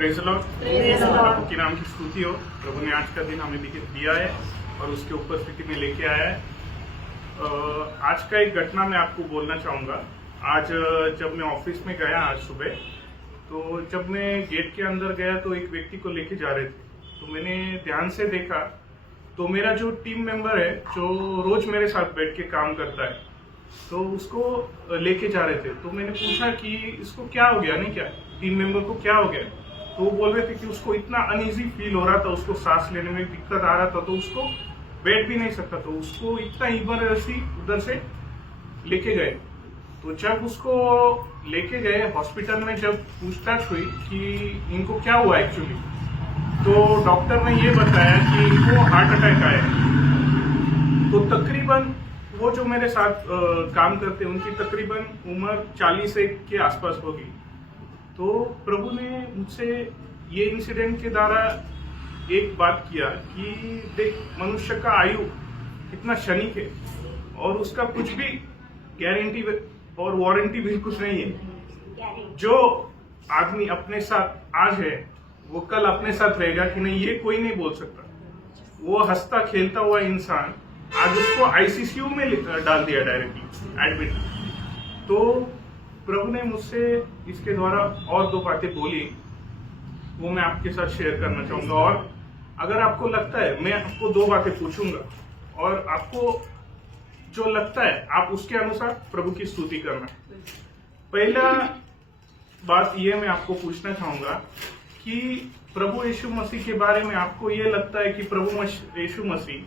Praise the Lord. प्रभु के नाम की स्तुति हो। प्रभु ने आज का दिन हमें दिया है और उसके उपस्थिति में लेके आया है। आज का एक घटना मैं आपको बोलना चाहूँगा। आज जब मैं ऑफिस में गया आज सुबह, तो जब मैं गेट के अंदर गया तो एक व्यक्ति को लेके जा रहे थे, तो मैंने ध्यान से देखा तो मेरा जो टीम मेंबर है जो रोज मेरे साथ बैठ के काम करता है, तो उसको लेके जा रहे थे। तो मैंने पूछा कि इसको क्या हो गया, नहीं क्या टीम मेंबर को क्या हो गया। तो वो बोल रहे थे कि उसको इतना अनईजी फील हो रहा था, उसको सांस लेने में दिक्कत आ रहा था, तो उसको बैठ भी नहीं सकता, तो उसको इतना इमरजेंसी उधर से लेके गए। तो जब उसको लेके गए हॉस्पिटल में, जब पूछताछ हुई कि इनको क्या हुआ एक्चुअली, तो डॉक्टर ने ये बताया कि इनको हार्ट अटैक आया। तो तकरीबन वो जो मेरे साथ काम करते हैं उनकी तकरीबन उम्र 40 के आसपास होगी। तो प्रभु ने मुझसे ये इंसिडेंट के द्वारा एक बात किया कि देख, मनुष्य का आयु कितना क्षणिक है और उसका कुछ भी गारंटी और वारंटी भी कुछ नहीं है। जो आदमी अपने साथ आज है वो कल अपने साथ रहेगा कि नहीं, ये कोई नहीं बोल सकता। वो हंसता खेलता हुआ इंसान आज उसको आईसीयू में डाल दिया डायरेक्टली एडमिट। तो प्रभु ने मुझसे इसके द्वारा और 2 बातें बोली, वो मैं आपके साथ शेयर करना चाहूंगा। और अगर आपको लगता है, मैं आपको 2 बातें पूछूंगा और आपको जो लगता है आप उसके अनुसार प्रभु की स्तुति करना। पहला बात ये मैं आपको पूछना चाहूंगा कि प्रभु यीशु मसीह के बारे में आपको ये लगता है कि प्रभु यीशु मसीह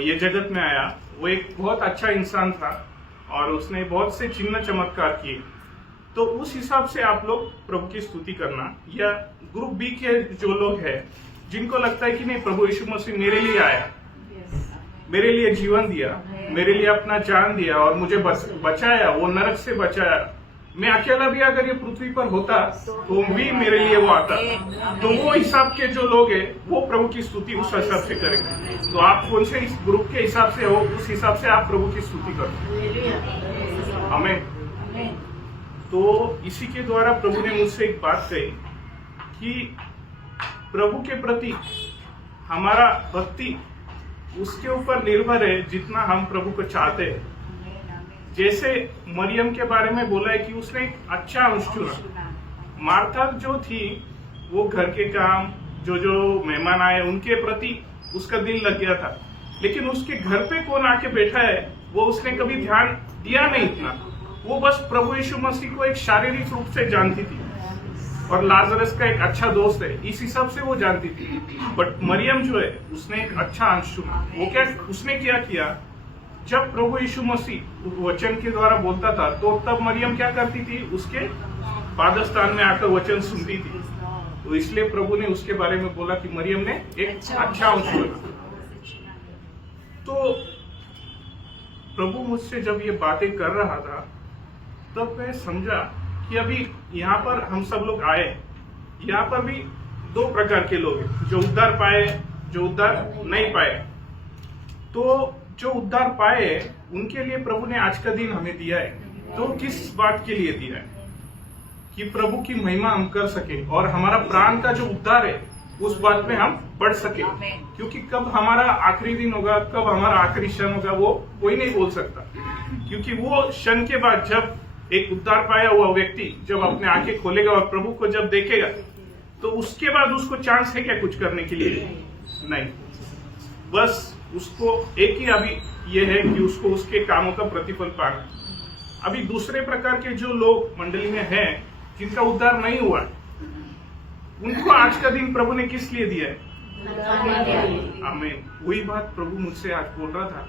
ये जगत में आया, वो एक बहुत अच्छा इंसान था और उसने बहुत से चिन्ह चमत्कार किए। तो उस हिसाब से आप लोग प्रभु की स्तुति करना। या ग्रुप बी के जो लोग हैं जिनको लगता है कि नहीं, प्रभु यीशु मसीह मेरे लिए आया, मेरे लिए जीवन दिया, मेरे लिए अपना जान दिया और मुझे बचाया, वो नरक से बचाया। मैं अकेला भी अगर ये पृथ्वी पर होता तो भी मेरे लिए वो आता। तो वो हिसाब के जो लोग हैं वो प्रभु की स्तुति उस हिसाब से करेंगे। तो आप कौन से इस ग्रुप के हिसाब से हो, उस हिसाब से आप प्रभु की स्तुति करो। हमें तो इसी के द्वारा प्रभु ने मुझसे एक बात कही कि प्रभु के प्रति हमारा भक्ति उसके ऊपर निर्भर है जितना हम प्रभु को चाहते हैं। जैसे मरियम के बारे में बोला है कि उसने एक अच्छा अंश चुना। मार्था जो थी वो घर के काम, जो मेहमान आए उनके प्रति उसका दिल लग गया था, लेकिन उसके घर पे कौन आके बैठा है वो उसने कभी ध्यान दिया नहीं इतना। वो बस प्रभु यीशु मसीह को एक शारीरिक रूप से जानती थी और लाजरस का एक अच्छा दोस्त है, इस हिसाब से वो जानती थी। बट मरियम जो है उसने एक अच्छा अंश चुना। वो क्या उसने क्या किया, जब प्रभु यीशु मसीह वचन के द्वारा बोलता था तो तब मरियम क्या करती थी, उसके पादस्थान में आकर वचन सुनती थी। तो इसलिए प्रभु ने उसके बारे में बोला कि मरियम ने एक अच्छा अंश चुना। तो प्रभु मुझसे जब ये बातें कर रहा था तब मैं समझा कि अभी यहाँ पर हम सब लोग आए, यहाँ पर भी 2 प्रकार के लोग हैं, जो उद्धार पाए, जो उद्धार नहीं पाए। तो जो उद्धार पाए उनके लिए प्रभु ने आज का दिन हमें दिया है। तो किस बात के लिए दिया है कि प्रभु की महिमा हम कर सके और हमारा प्राण का जो उद्धार है उस बात में हम बढ़ सके। क्योंकि कब हमारा आखिरी दिन होगा, कब हमारा आखिरी क्षण होगा, वो कोई नहीं बोल सकता। क्योंकि वो क्षण के बाद जब एक उद्धार पाया हुआ व्यक्ति जब अपने आंखें खोलेगा और प्रभु को जब देखेगा, तो उसके बाद उसको चांस है क्या कुछ करने के लिए? नहीं। बस उसको एक ही अभी ये है कि उसको उसके कामों का प्रतिफल पाना। अभी दूसरे प्रकार के जो लोग मंडली में हैं जिनका उद्धार नहीं हुआ, उनको आज का दिन प्रभु ने किस लिए दिया है? आमीन। वही बात प्रभु मुझसे आज बोल रहा था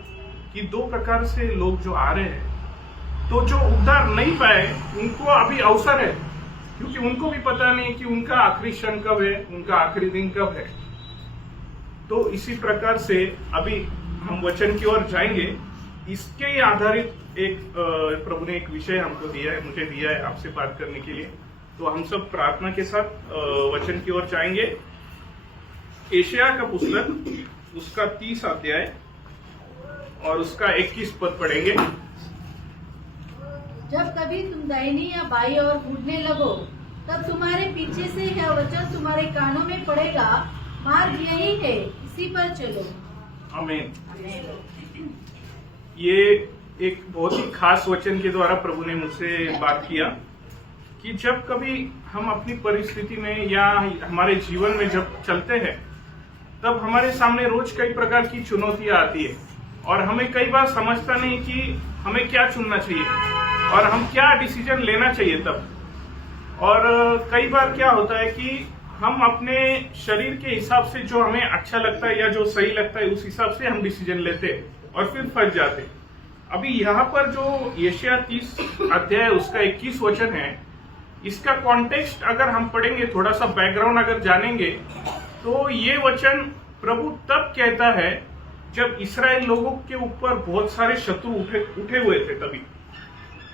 कि 2 प्रकार से लोग जो आ रहे हैं, तो जो उद्धार नहीं पाए उनको अभी अवसर है, क्योंकि उनको भी पता नहीं कि उनका आखिरी क्षण कब है, उनका आखिरी दिन कब है। तो इसी प्रकार से अभी हम वचन की ओर जाएंगे। इसके ही आधारित एक प्रभु ने एक विषय हमको दिया है, मुझे दिया है आपसे बात करने के लिए। तो हम सब प्रार्थना के साथ वचन की ओर जाएंगे। एशिया का पुस्तक उसका 30 अध्याय और उसका 21 पद पढ़ेंगे। जब कभी तुम दाहिनी या बाईं ओर कूदने लगो तब तुम्हारे पीछे से यह वचन तुम्हारे कानों में पड़ेगा, मार्ग यही है, इसी पर चलो। आमीन। ये एक बहुत ही खास वचन के द्वारा प्रभु ने मुझसे बात किया कि जब कभी हम अपनी परिस्थिति में या हमारे जीवन में जब चलते हैं, तब हमारे सामने रोज कई प्रकार की चुनौतियां आती है और हमें कई बार समझता नहीं कि हमें क्या चुनना चाहिए और हम क्या डिसीजन लेना चाहिए तब। और कई बार क्या होता है कि हम अपने शरीर के हिसाब से जो हमें अच्छा लगता है या जो सही लगता है उस हिसाब से हम डिसीजन लेते हैं और फिर फंस जाते हैं। अभी यहाँ पर जो यशायाह 30 अध्याय उसका 21 वचन है, इसका कॉन्टेक्स्ट अगर हम पढ़ेंगे, थोड़ा सा बैकग्राउंड अगर जानेंगे, तो ये वचन प्रभु तब कहता है जब इस्राएल लोगों के ऊपर बहुत सारे शत्रु उठे हुए थे तभी,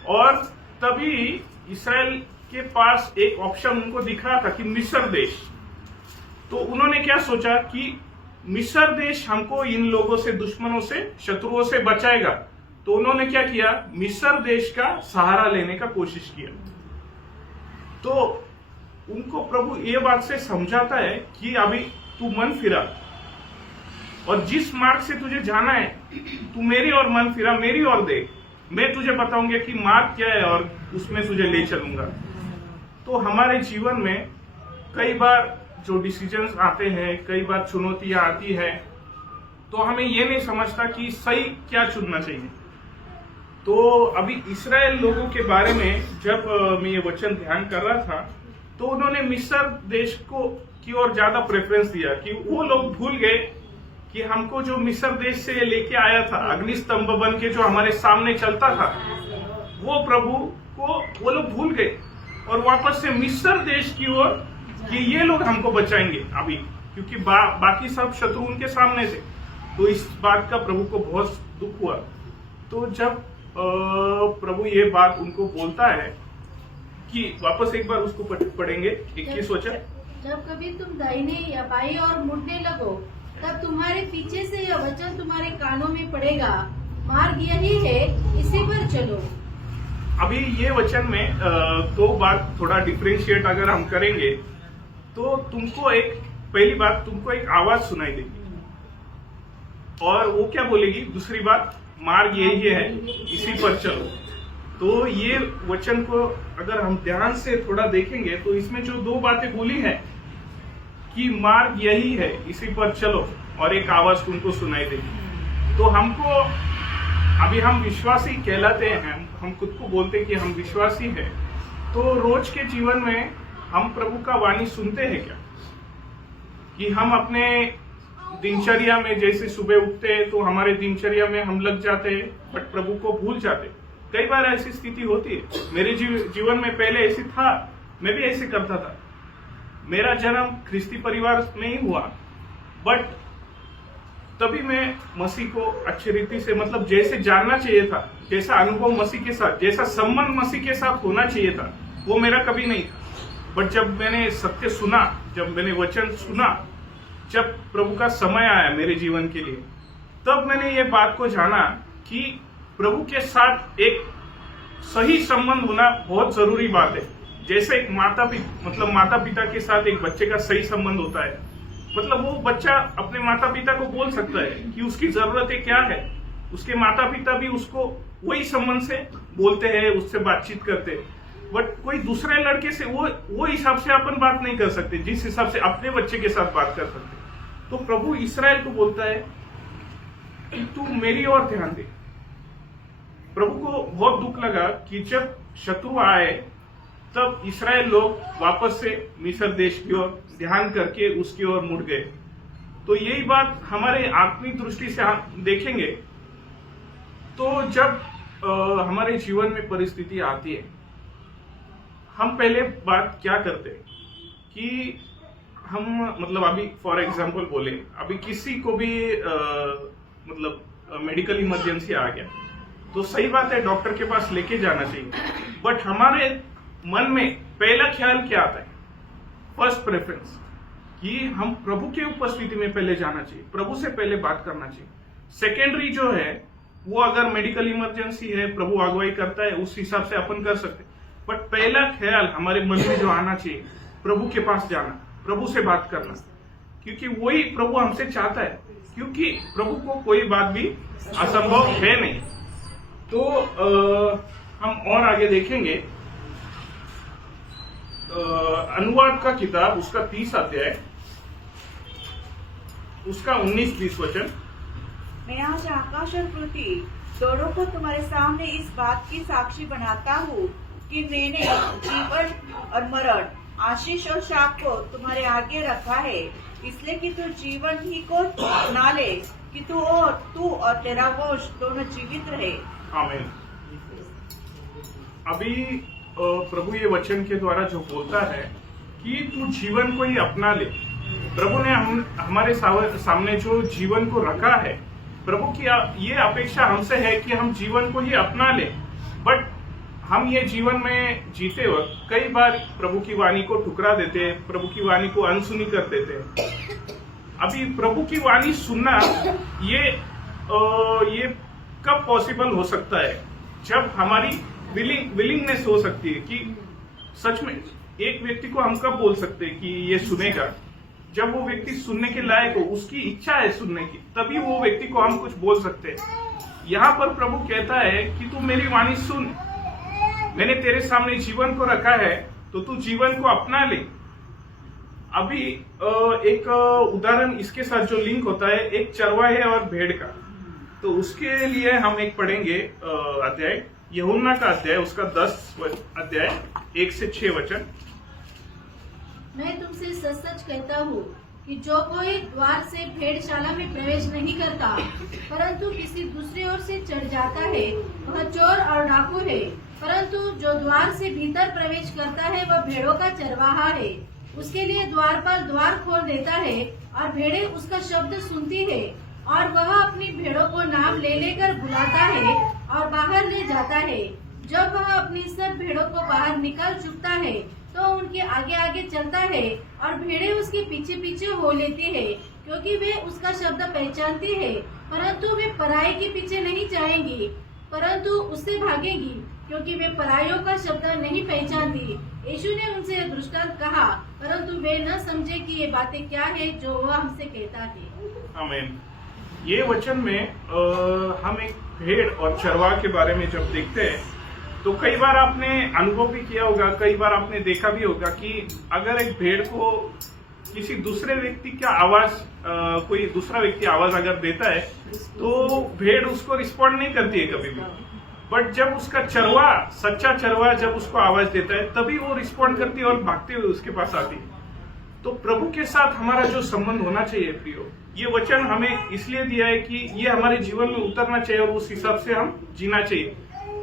और तभी इस्राएल के पास एक ऑप्शन उनको दिख रहा था कि मिस्र देश। तो उन्होंने क्या सोचा कि मिस्र देश हमको इन लोगों से, दुश्मनों से, शत्रुओं से बचाएगा। तो उन्होंने क्या किया, मिस्र देश का सहारा लेने का कोशिश किया। तो उनको प्रभु ये बात से समझाता है कि अभी तू मन फिरा और जिस मार्ग से तुझे जाना है तू मेरी ओर मन फिरा, मेरी ओर देख, मैं तुझे बताऊंगा कि मार्ग क्या है और उसमें तुझे ले चलूंगा। तो हमारे जीवन में कई बार जो डिसीजंस आते हैं, कई बार चुनौतियां आती है, तो हमें ये नहीं समझता कि सही क्या चुनना चाहिए। तो अभी इस्राएल लोगों के बारे में जब मैं ये वचन ध्यान कर रहा था, तो उन्होंने मिस्र देश को की ओर ज्यादा प्रेफरेंस दिया कि वो लोग भूल गए कि हमको जो मिस्र देश से लेके आया था, अग्निस्तंभ बन के जो हमारे सामने चलता था, वो प्रभु को वो लोग भूल गए और वापस से मिस्र देश की ओर कि ये लोग हमको बचाएंगे अभी, क्योंकि बाकी सब शत्रु उनके सामने थे। तो इस बात का प्रभु को बहुत दुख हुआ। तो जब प्रभु ये बात उनको बोलता है कि वापस एक बार उसको पढ़ेंगे 21 वचन, जब कभी तुम दाहिने या बाईं ओर मुड़ने लगो, तब तुम्हारे पीछे से यह वचन तुम्हारे कानों में पड़ेगा, मार्ग यही है, इसी पर चलो। अभी ये वचन में दो बात थोड़ा डिफरेंशिएट अगर हम करेंगे, तो तुमको पहली बात तुमको एक आवाज सुनाई देगी और वो क्या बोलेगी, दूसरी बात मार्ग यही है, इसी पर चलो। तो ये वचन को अगर हम ध्यान से थोड़ा देखेंगे तो इसमें जो दो बातें बोली है कि मार्ग यही है, इसी पर चलो, और एक आवाज तुमको सुनाई देगी। तो हमको अभी हम विश्वासी कहलाते हैं, हम खुद को बोलते हैं कि हम विश्वासी हैं, तो रोज के जीवन में हम प्रभु का वाणी सुनते हैं क्या? कि हम अपने दिनचर्या में जैसे सुबह उठते हैं तो हमारे दिनचर्या में हम लग जाते हैं, बट प्रभु को भूल जाते। कई बार ऐसी स्थिति होती है। मेरे जीवन में पहले ऐसी था, मैं भी ऐसे करता था। मेरा जन्म ख्रिस्ती परिवार में ही हुआ, बट तभी मैं मसीह को अच्छी रीति से, मतलब जैसे जानना चाहिए था, जैसा अनुभव मसीह के साथ, जैसा संबंध मसीह के साथ होना चाहिए था, वो मेरा कभी नहीं था। बट जब मैंने सत्य सुना, जब मैंने वचन सुना, जब प्रभु का समय आया मेरे जीवन के लिए, तब मैंने ये बात को जाना कि प्रभु के साथ एक सही संबंध होना बहुत जरूरी बात है। जैसे एक माता पिता के साथ एक बच्चे का सही संबंध होता है, मतलब वो बच्चा अपने माता पिता को बोल सकता है कि उसकी जरूरतें क्या है, उसके माता पिता भी उसको वही संबंध से बोलते हैं, उससे बातचीत करते हैं। बट कोई दूसरे लड़के से वो हिसाब से अपन बात नहीं कर सकते जिस हिसाब से अपने बच्चे के साथ बात कर सकते। तो प्रभु इस्राएल को बोलता है कि तू मेरी ओर ध्यान दे। प्रभु को बहुत दुख लगा कि जब शत्रु आए तब इस्राएल लोग वापस से मिस्र देश की ओर ध्यान करके उसकी ओर मुड़ गए। तो यही बात हमारे आत्मिक दृष्टि से हम देखेंगे तो जब हमारे जीवन में परिस्थिति आती है, हम पहले बात क्या करते हैं कि हम, मतलब अभी फॉर एग्जांपल बोले, अभी किसी को भी मेडिकल इमरजेंसी आ गया तो सही बात है डॉक्टर के पास लेके जाना चाहिए, बट हमारे मन में पहला ख्याल क्या आता है, फर्स्ट प्रेफरेंस, कि हम प्रभु के उपस्थिति में पहले जाना चाहिए, प्रभु से पहले बात करना चाहिए। सेकेंडरी जो है वो अगर मेडिकल इमरजेंसी है, प्रभु अगुवाई करता है, उस हिसाब से अपन कर सकते। बट पहला ख्याल हमारे मन में जो आना चाहिए, प्रभु के पास जाना, प्रभु से बात करना, क्योंकि वही प्रभु हमसे चाहता है, क्योंकि प्रभु को कोई बात भी असंभव है नहीं। तो हम और आगे देखेंगे अनुवाद का किताब, उसका 30 अध्याय, उसका 19-20 वचन। मैं आज आकाश और पृथ्वी दोनों को तुम्हारे सामने इस बात की साक्षी बनाता हूँ कि मैंने जीवन और मरण, आशीष और शाप को तुम्हारे आगे रखा है, इसलिए कि तू जीवन ही को अपना ले, कि तू और तेरा वंश दोनों जीवित रहे। आमीन। अभी प्रभु ये वचन के द्वारा जो बोलता है कि तू जीवन को ही अपना ले। प्रभु ने हमारे सामने जो जीवन को रखा है, प्रभु की ये अपेक्षा हमसे है कि हम जीवन को ही अपना ले। बट हम ये जीवन में जीते वक्त कई बार प्रभु की वाणी को ठुकरा देते हैं, प्रभु की वाणी को अनसुनी कर देते हैं। अभी प्रभु की वाणी सुनना ये कब पॉसिबल हो सकता है? जब हमारी विलिंगनेस हो सकती है कि सच में एक व्यक्ति को हम कब बोल सकते हैं कि ये सुनेगा, जब वो व्यक्ति सुनने के लायक हो, उसकी इच्छा है सुनने की, तभी वो व्यक्ति को हम कुछ बोल सकते हैं। यहाँ पर प्रभु कहता है कि तू मेरी वाणी सुन, मैंने तेरे सामने जीवन को रखा है, तो तू जीवन को अपना ले। अभी एक उदाहरण इसके साथ जो लिंक होता है, एक चरवाहे और भेड़ का, तो उसके लिए हम एक पढ़ेंगे अध्याय, यूहन्ना का अध्याय, उसका 10 अध्याय 1 से 6 वचन। मैं तुमसे सच सच कहता हूँ कि जो कोई द्वार से भेड़शाला में प्रवेश नहीं करता, परंतु किसी दूसरी ओर से चढ़ जाता है, वह चोर और डाकू है। परंतु जो द्वार से भीतर प्रवेश करता है, वह भेड़ों का चरवाहा है। उसके लिए द्वार पर द्वार खोल देता है और भेड़ें उसका शब्द सुनती है, और वह अपनी भेड़ों को नाम ले लेकर बुलाता है और बाहर ले जाता है। जब वह अपनी सब भेड़ों को बाहर निकाल चुकता है, तो उनके आगे आगे चलता है, और भेड़ें उसके पीछे पीछे हो लेती है, क्योंकि वे उसका शब्द पहचानती है। परंतु वे पराये के पीछे नहीं जाएंगी, परंतु उससे भागेगी, क्योंकि वे परायों का शब्द नहीं पहचानती। यीशु ने उनसे दृष्टांत कहा, परंतु वे न समझे कि ये बातें क्या है जो वह हमसे कहता है। आमीन। ये वचन में हम एक भेड़ और चरवाहा के बारे में जब देखते हैं, तो कई बार आपने अनुभव भी किया होगा, कई बार आपने देखा भी होगा कि अगर एक भेड़ को किसी दूसरे व्यक्ति का आवाज, कोई दूसरा व्यक्ति आवाज अगर देता है, तो भेड़ उसको रिस्पॉन्ड नहीं करती है कभी भी। बट जब उसका चरवाहा, सच्चा चरवाहा जब उसको आवाज देता है, तभी वो रिस्पॉन्ड करती है और भागते हुए उसके पास आती है। तो प्रभु के साथ हमारा जो संबंध होना चाहिए प्रियो, ये वचन हमें इसलिए दिया है कि ये हमारे जीवन में उतरना चाहिए और उस हिसाब से हम जीना चाहिए।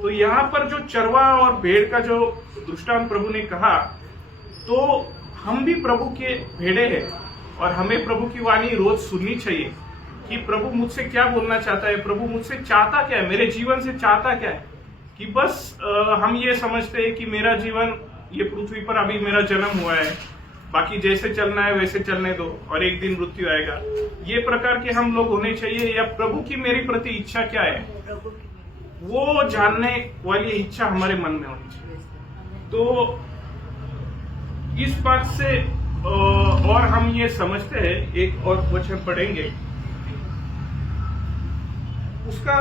तो यहाँ पर जो चरवाहा और भेड़ का जो दृष्टांत प्रभु ने कहा, तो हम भी प्रभु के भेड़े हैं और हमें प्रभु की वाणी रोज सुननी चाहिए कि प्रभु मुझसे क्या बोलना चाहता है, प्रभु मुझसे चाहता क्या है, मेरे जीवन से चाहता क्या है। कि बस हम ये समझते हैं कि मेरा जीवन, ये पृथ्वी पर अभी मेरा जन्म हुआ है, बाकी जैसे चलना है वैसे चलने दो और एक दिन मृत्यु आएगा, ये प्रकार के हम लोग होने चाहिए। या प्रभु की मेरी प्रति इच्छा क्या है, वो जानने वाली इच्छा हमारे मन में होनी चाहिए। तो इस बात से और हम ये समझते हैं, एक और वचन पढ़ेंगे, उसका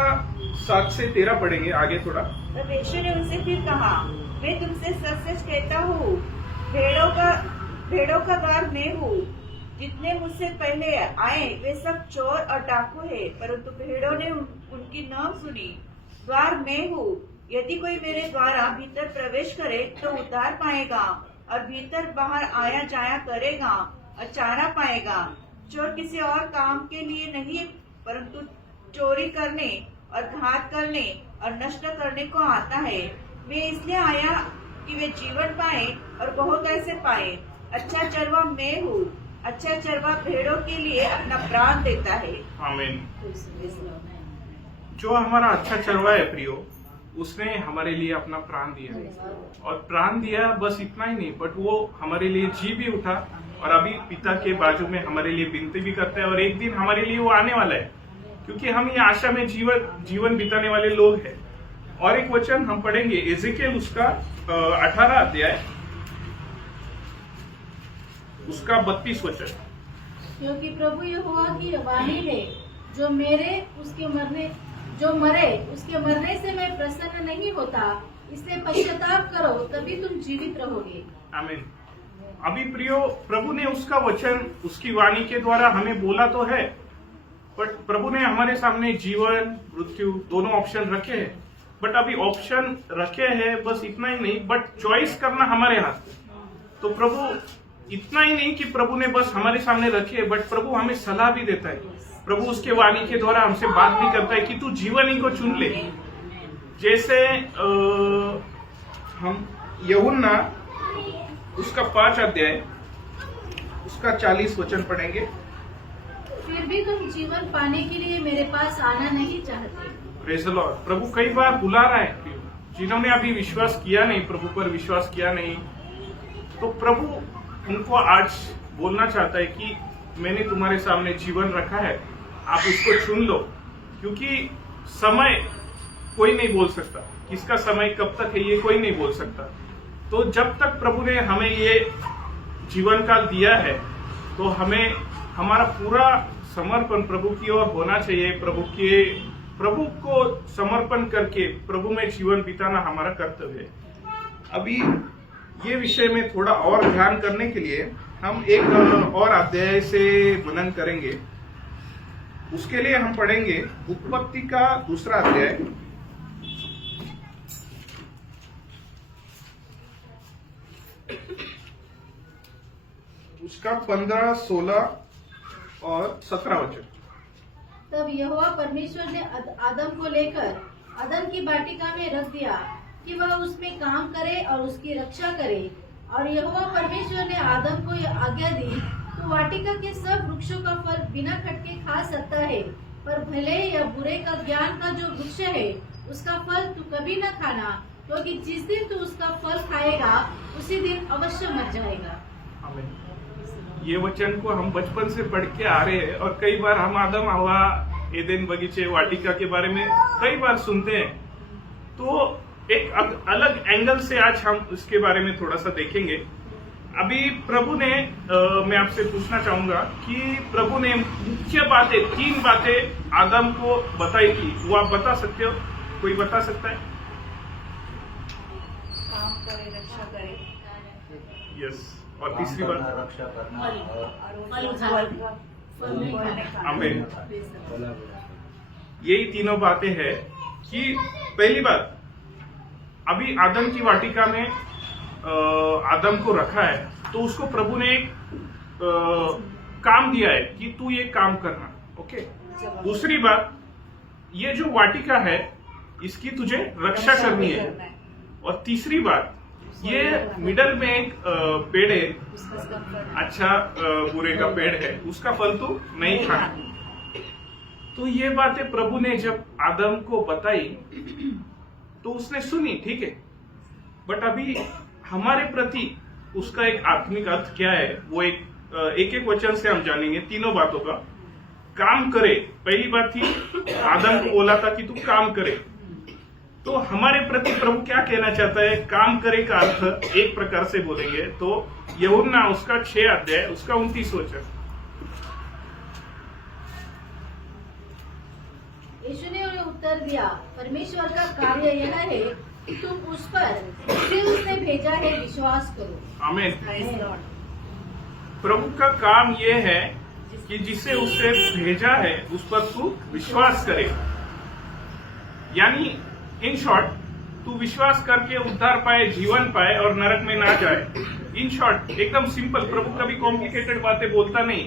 7 से 13 पढ़ेंगे आगे थोड़ा। तब यीशु ने उनसे फिर कहा, मैं तुमसे सच सच कहता हूँ, भेड़ों का द्वार मैं हूँ। जितने मुझसे पहले आए वे सब चोर और डाकू है, परंतु भेड़ों ने उनकी न सुनी। द्वार मैं हूँ, यदि कोई मेरे द्वारा भीतर प्रवेश करे तो उद्धार पाएगा और भीतर बाहर आया जाया करेगा और चारा पाएगा। चोर किसी और काम के लिए नहीं, परंतु चोरी करने और घात करने और नष्ट करने को आता है। मैं इसलिए आया कि वे जीवन पाए और बहुत ऐसे पाए। अच्छा चरवा मैं हूँ, अच्छा चरवा भेड़ों के लिए अपना प्राण देता है। आमीन। जो हमारा अच्छा चरवा है प्रियो, उसने हमारे लिए अपना प्राण दिया है, और प्राण दिया बस इतना ही नहीं, बट वो हमारे लिए जी भी उठा और अभी पिता के बाजू में हमारे लिए विनती भी करता है, और एक दिन हमारे लिए वो आने वाला है, क्योंकि हम ये आशा में जीवन बिताने वाले लोग हैं। और एक वचन हम पढ़ेंगे एजेकियल उसका 18 अध्याय उसका 32 वचन। क्योंकि प्रभु यहोवा की वाणी है, जो मरे उसके मरने से मैं प्रसन्न नहीं होता, इसलिए पश्चाताप करो, तभी तुम जीवित रहोगे। आमीन। अभी प्रियो, प्रभु ने उसका वचन उसकी वाणी के द्वारा हमें बोला तो है, बट प्रभु ने हमारे सामने जीवन मृत्यु दोनों ऑप्शन रखे हैं। बट अभी ऑप्शन रखे हैं, बस इतना ही नहीं, बट चॉइस करना हमारे हाथ में। तो प्रभु इतना ही नहीं कि प्रभु ने बस हमारे सामने रखे, बट प्रभु हमें सलाह भी देता है। प्रभु उसके वाणी के द्वारा हमसे बात भी करता है कि तू जीवन ही को चुन ले। जैसे हम यूहन्ना उसका 5 अध्याय उसका 40 वचन पढ़ेंगे। फिर भी तुम जीवन पाने के लिए मेरे पास आना नहीं चाहते। Praise the Lord. प्रभु कई बार बुला रहा है जिन्होंने अभी विश्वास किया नहीं, प्रभु पर विश्वास किया नहीं, तो प्रभु उनको आज बोलना चाहता है कि मैंने तुम्हारे सामने जीवन रखा है, आप उसको चुन लो। क्योंकि समय कोई नहीं बोल सकता, किसका समय कब तक है ये कोई नहीं बोल सकता। तो जब तक प्रभु ने हमें ये जीवन काल दिया है, तो हमें हमारा पूरा समर्पण प्रभु की ओर होना चाहिए। प्रभु को समर्पण करके प्रभु में जीवन बिताना हमारा कर्तव्य है। अभी ये विषय में थोड़ा और ध्यान करने के लिए हम एक और अध्याय से वर्णन करेंगे। उसके लिए हम पढ़ेंगे उत्पत्ति का 2 अध्याय उसका 15, 16 और 17 वचन। तब यहोवा परमेश्वर ने आदम को लेकर अदन की वाटिका में रख दिया कि वह उसमें काम करे और उसकी रक्षा करे। और यहोवा परमेश्वर ने आदम को यह आज्ञा दी, तू वाटिका के सब वृक्षों का फल बिना खटके खा सकता है, पर भले या बुरे का ज्ञान का जो वृक्ष है उसका फल तू कभी न खाना, क्योंकि जिस दिन तू उसका फल खाएगा उसी दिन अवश्य मर जाएगा। आमीन। ये वचन को हम बचपन से पढ़ के आ रहे हैं और कई बार हम आदम हवा एदेन बगीचे वाटिका के बारे में कई बार सुनते हैं। तो एक अलग एंगल से आज हम इसके बारे में थोड़ा सा देखेंगे। अभी प्रभु ने मैं आपसे पूछना चाहूंगा कि प्रभु ने मुख्य बातें 3 बातें आदम को बताई थी, वो आप बता सकते हो? कोई बता सकता है? काम करे, रक्षा करे। यस। और तीसरी बात रक्षा करना आमीन। यही तीनों बातें हैं कि पहली बात, अभी आदम की वाटिका में आदम को रखा है, तो उसको प्रभु ने एक काम दिया है कि तू ये काम करना। ओके। दूसरी बात, ये जो वाटिका है इसकी तुझे रक्षा करनी है। और तीसरी बात, ये मिडल में एक पेड़ है, अच्छा बुरे का पेड़ है, उसका फल तू नहीं खाना। तो ये बातें प्रभु ने जब आदम को बताई तो उसने सुनी, ठीक है, बट अभी हमारे प्रति उसका एक आत्मिक अर्थ क्या है वो एक वचन से हम जानेंगे। तीनों बातों का काम करे, पहली बात थी आदम को बोला था कि तू काम करे। तो हमारे प्रति प्रभु क्या कहना चाहता है? काम करे का अर्थ एक प्रकार से बोलेंगे तो यूहन्ना उसका 6 अध्याय उसका 29 वचन। यीशु ने उन्हें उत्तर दिया, परमेश्वर का कार्य यह है कि तुम उस पर जिसे उसने भेजा है विश्वास करो। आमीन। प्रभु का काम ये है कि जिसे उसने भेजा है उस पर तू विश्वास करे। यानी इन शॉर्ट, तू विश्वास करके उद्धार पाए, जीवन पाए और नरक में ना जाए। इन शॉर्ट, एकदम सिंपल। प्रभु कभी कॉम्प्लिकेटेड बातें बोलता नहीं,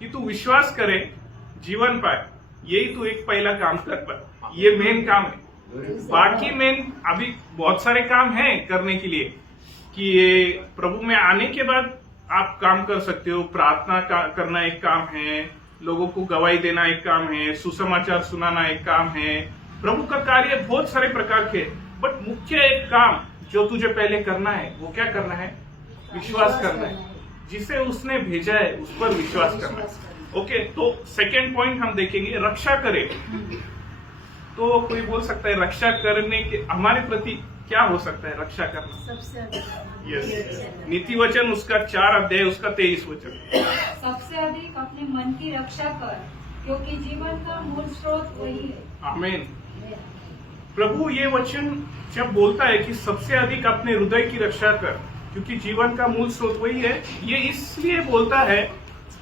कि तू विश्वास करे, जीवन पाए, यही तू एक पहला काम कर पाए, ये मेन काम है। बाकी मेन अभी बहुत सारे काम हैं करने के लिए, कि ये प्रभु में आने के बाद आप काम कर सकते हो। प्रार्थना करना एक काम है, लोगों को गवाही देना एक काम है, सुसमाचार सुनाना एक काम है। प्रभु का कार्य बहुत सारे प्रकार के, बट मुख्य एक काम जो तुझे पहले करना है वो क्या करना है? विश्वास करना है। जिसे उसने भेजा है उस पर विश्वास करना है। ओके, तो सेकेंड पॉइंट हम देखेंगे, रक्षा करे। तो कोई बोल सकता है रक्षा करने के हमारे प्रति क्या हो सकता है रक्षा करना? सबसे अधिक यस, नीति वचन उसका 4 अध्याय उसका 23 वचन। सबसे अधिक अपने मन की रक्षा कर, क्योंकि जीवन का मूल स्रोत वही है। आमीन। प्रभु ये वचन जब बोलता है कि सबसे अधिक अपने हृदय की रक्षा कर, क्योंकि जीवन का मूल स्रोत वही है, ये इसलिए बोलता है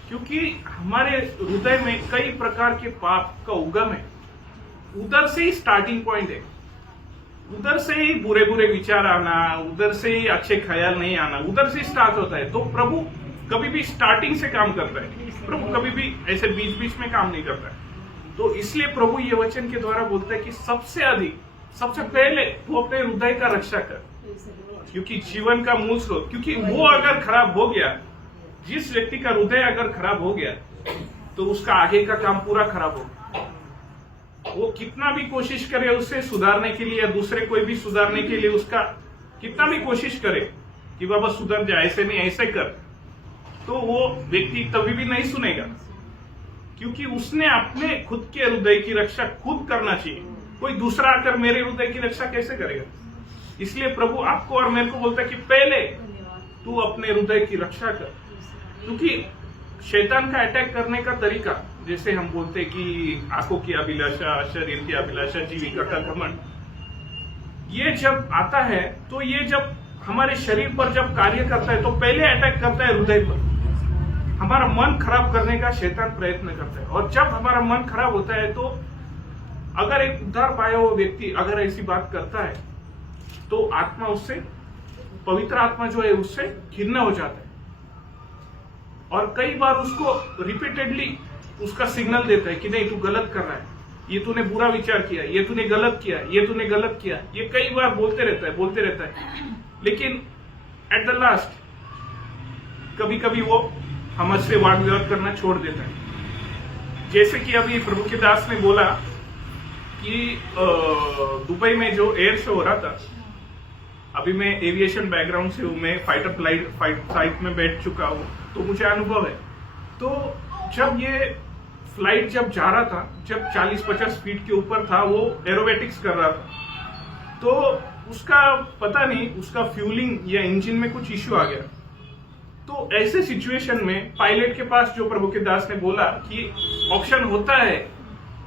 क्योंकि हमारे हृदय में कई प्रकार के पाप का उगम है। उधर से ही स्टार्टिंग पॉइंट है, उधर से ही बुरे बुरे विचार आना, उधर से ही अच्छे ख्याल नहीं आना, उधर से स्टार्ट होता है। तो प्रभु कभी भी स्टार्टिंग से काम करता है, प्रभु कभी भी ऐसे बीच बीच में काम नहीं करता है। तो इसलिए प्रभु ये वचन के द्वारा बोलता है कि सबसे अधिक, सबसे पहले वो अपने हृदय का रक्षा कर, क्योंकि जीवन का मूल स्रोत, क्योंकि वो अगर खराब हो गया, जिस व्यक्ति का हृदय अगर खराब हो गया तो उसका आगे का काम पूरा खराब होगा। वो कितना भी कोशिश करे उससे सुधारने के लिए, या दूसरे कोई भी सुधारने के लिए उसका कितना भी कोशिश करे कि बाबा सुधर जा, ऐसे नहीं ऐसे कर, तो वो व्यक्ति तभी भी नहीं सुनेगा, क्योंकि उसने अपने खुद के हृदय की रक्षा खुद करना चाहिए। कोई दूसरा आकर मेरे हृदय की रक्षा कैसे करेगा? इसलिए प्रभु आपको और मेरे को बोलता है कि पहले तू अपने हृदय की रक्षा कर, क्योंकि शैतान का अटैक करने का तरीका, जैसे हम बोलते हैं कि आंखों की अभिलाषा, शरीर की अभिलाषा, जीविका का घमंड, ये जब आता है तो ये जब हमारे शरीर पर जब कार्य करता है तो पहले अटैक करता है हृदय पर। हमारा मन खराब करने का शैतान प्रयत्न करता है, और जब हमारा मन खराब होता है तो अगर एक उद्धार पाया हुआ व्यक्ति अगर ऐसी बात करता है तो आत्मा उससे, पवित्र आत्मा जो है उससे खिन्न हो जाता है, और कई बार उसको रिपीटेडली उसका सिग्नल देता है कि नहीं तू गलत कर रहा है, ये तूने बुरा विचार किया, ये तूने गलत किया, ये तूने गलत किया, ये कई बार बोलते रहता है। लेकिन एट द लास्ट कभी कभी वो हमसे वाद विवाद करना छोड़ देता है। जैसे कि अभी प्रभु के दास ने बोला कि दुबई में जो एयर शो हो रहा था, अभी मैं एविएशन बैकग्राउंड से हूं, मैं फाइटर फ्लाइट में बैठ चुका हूं, तो मुझे अनुभव है। तो जब ये फ्लाइट जब जा रहा था, जब 40-50 फीट के ऊपर था, वो एरोबेटिक्स कर रहा था, तो उसका पता नहीं उसका फ्यूलिंग या इंजन में कुछ इश्यू आ गया। तो ऐसे सिचुएशन में पायलट के पास जो प्रभु के दास ने बोला कि ऑप्शन होता है,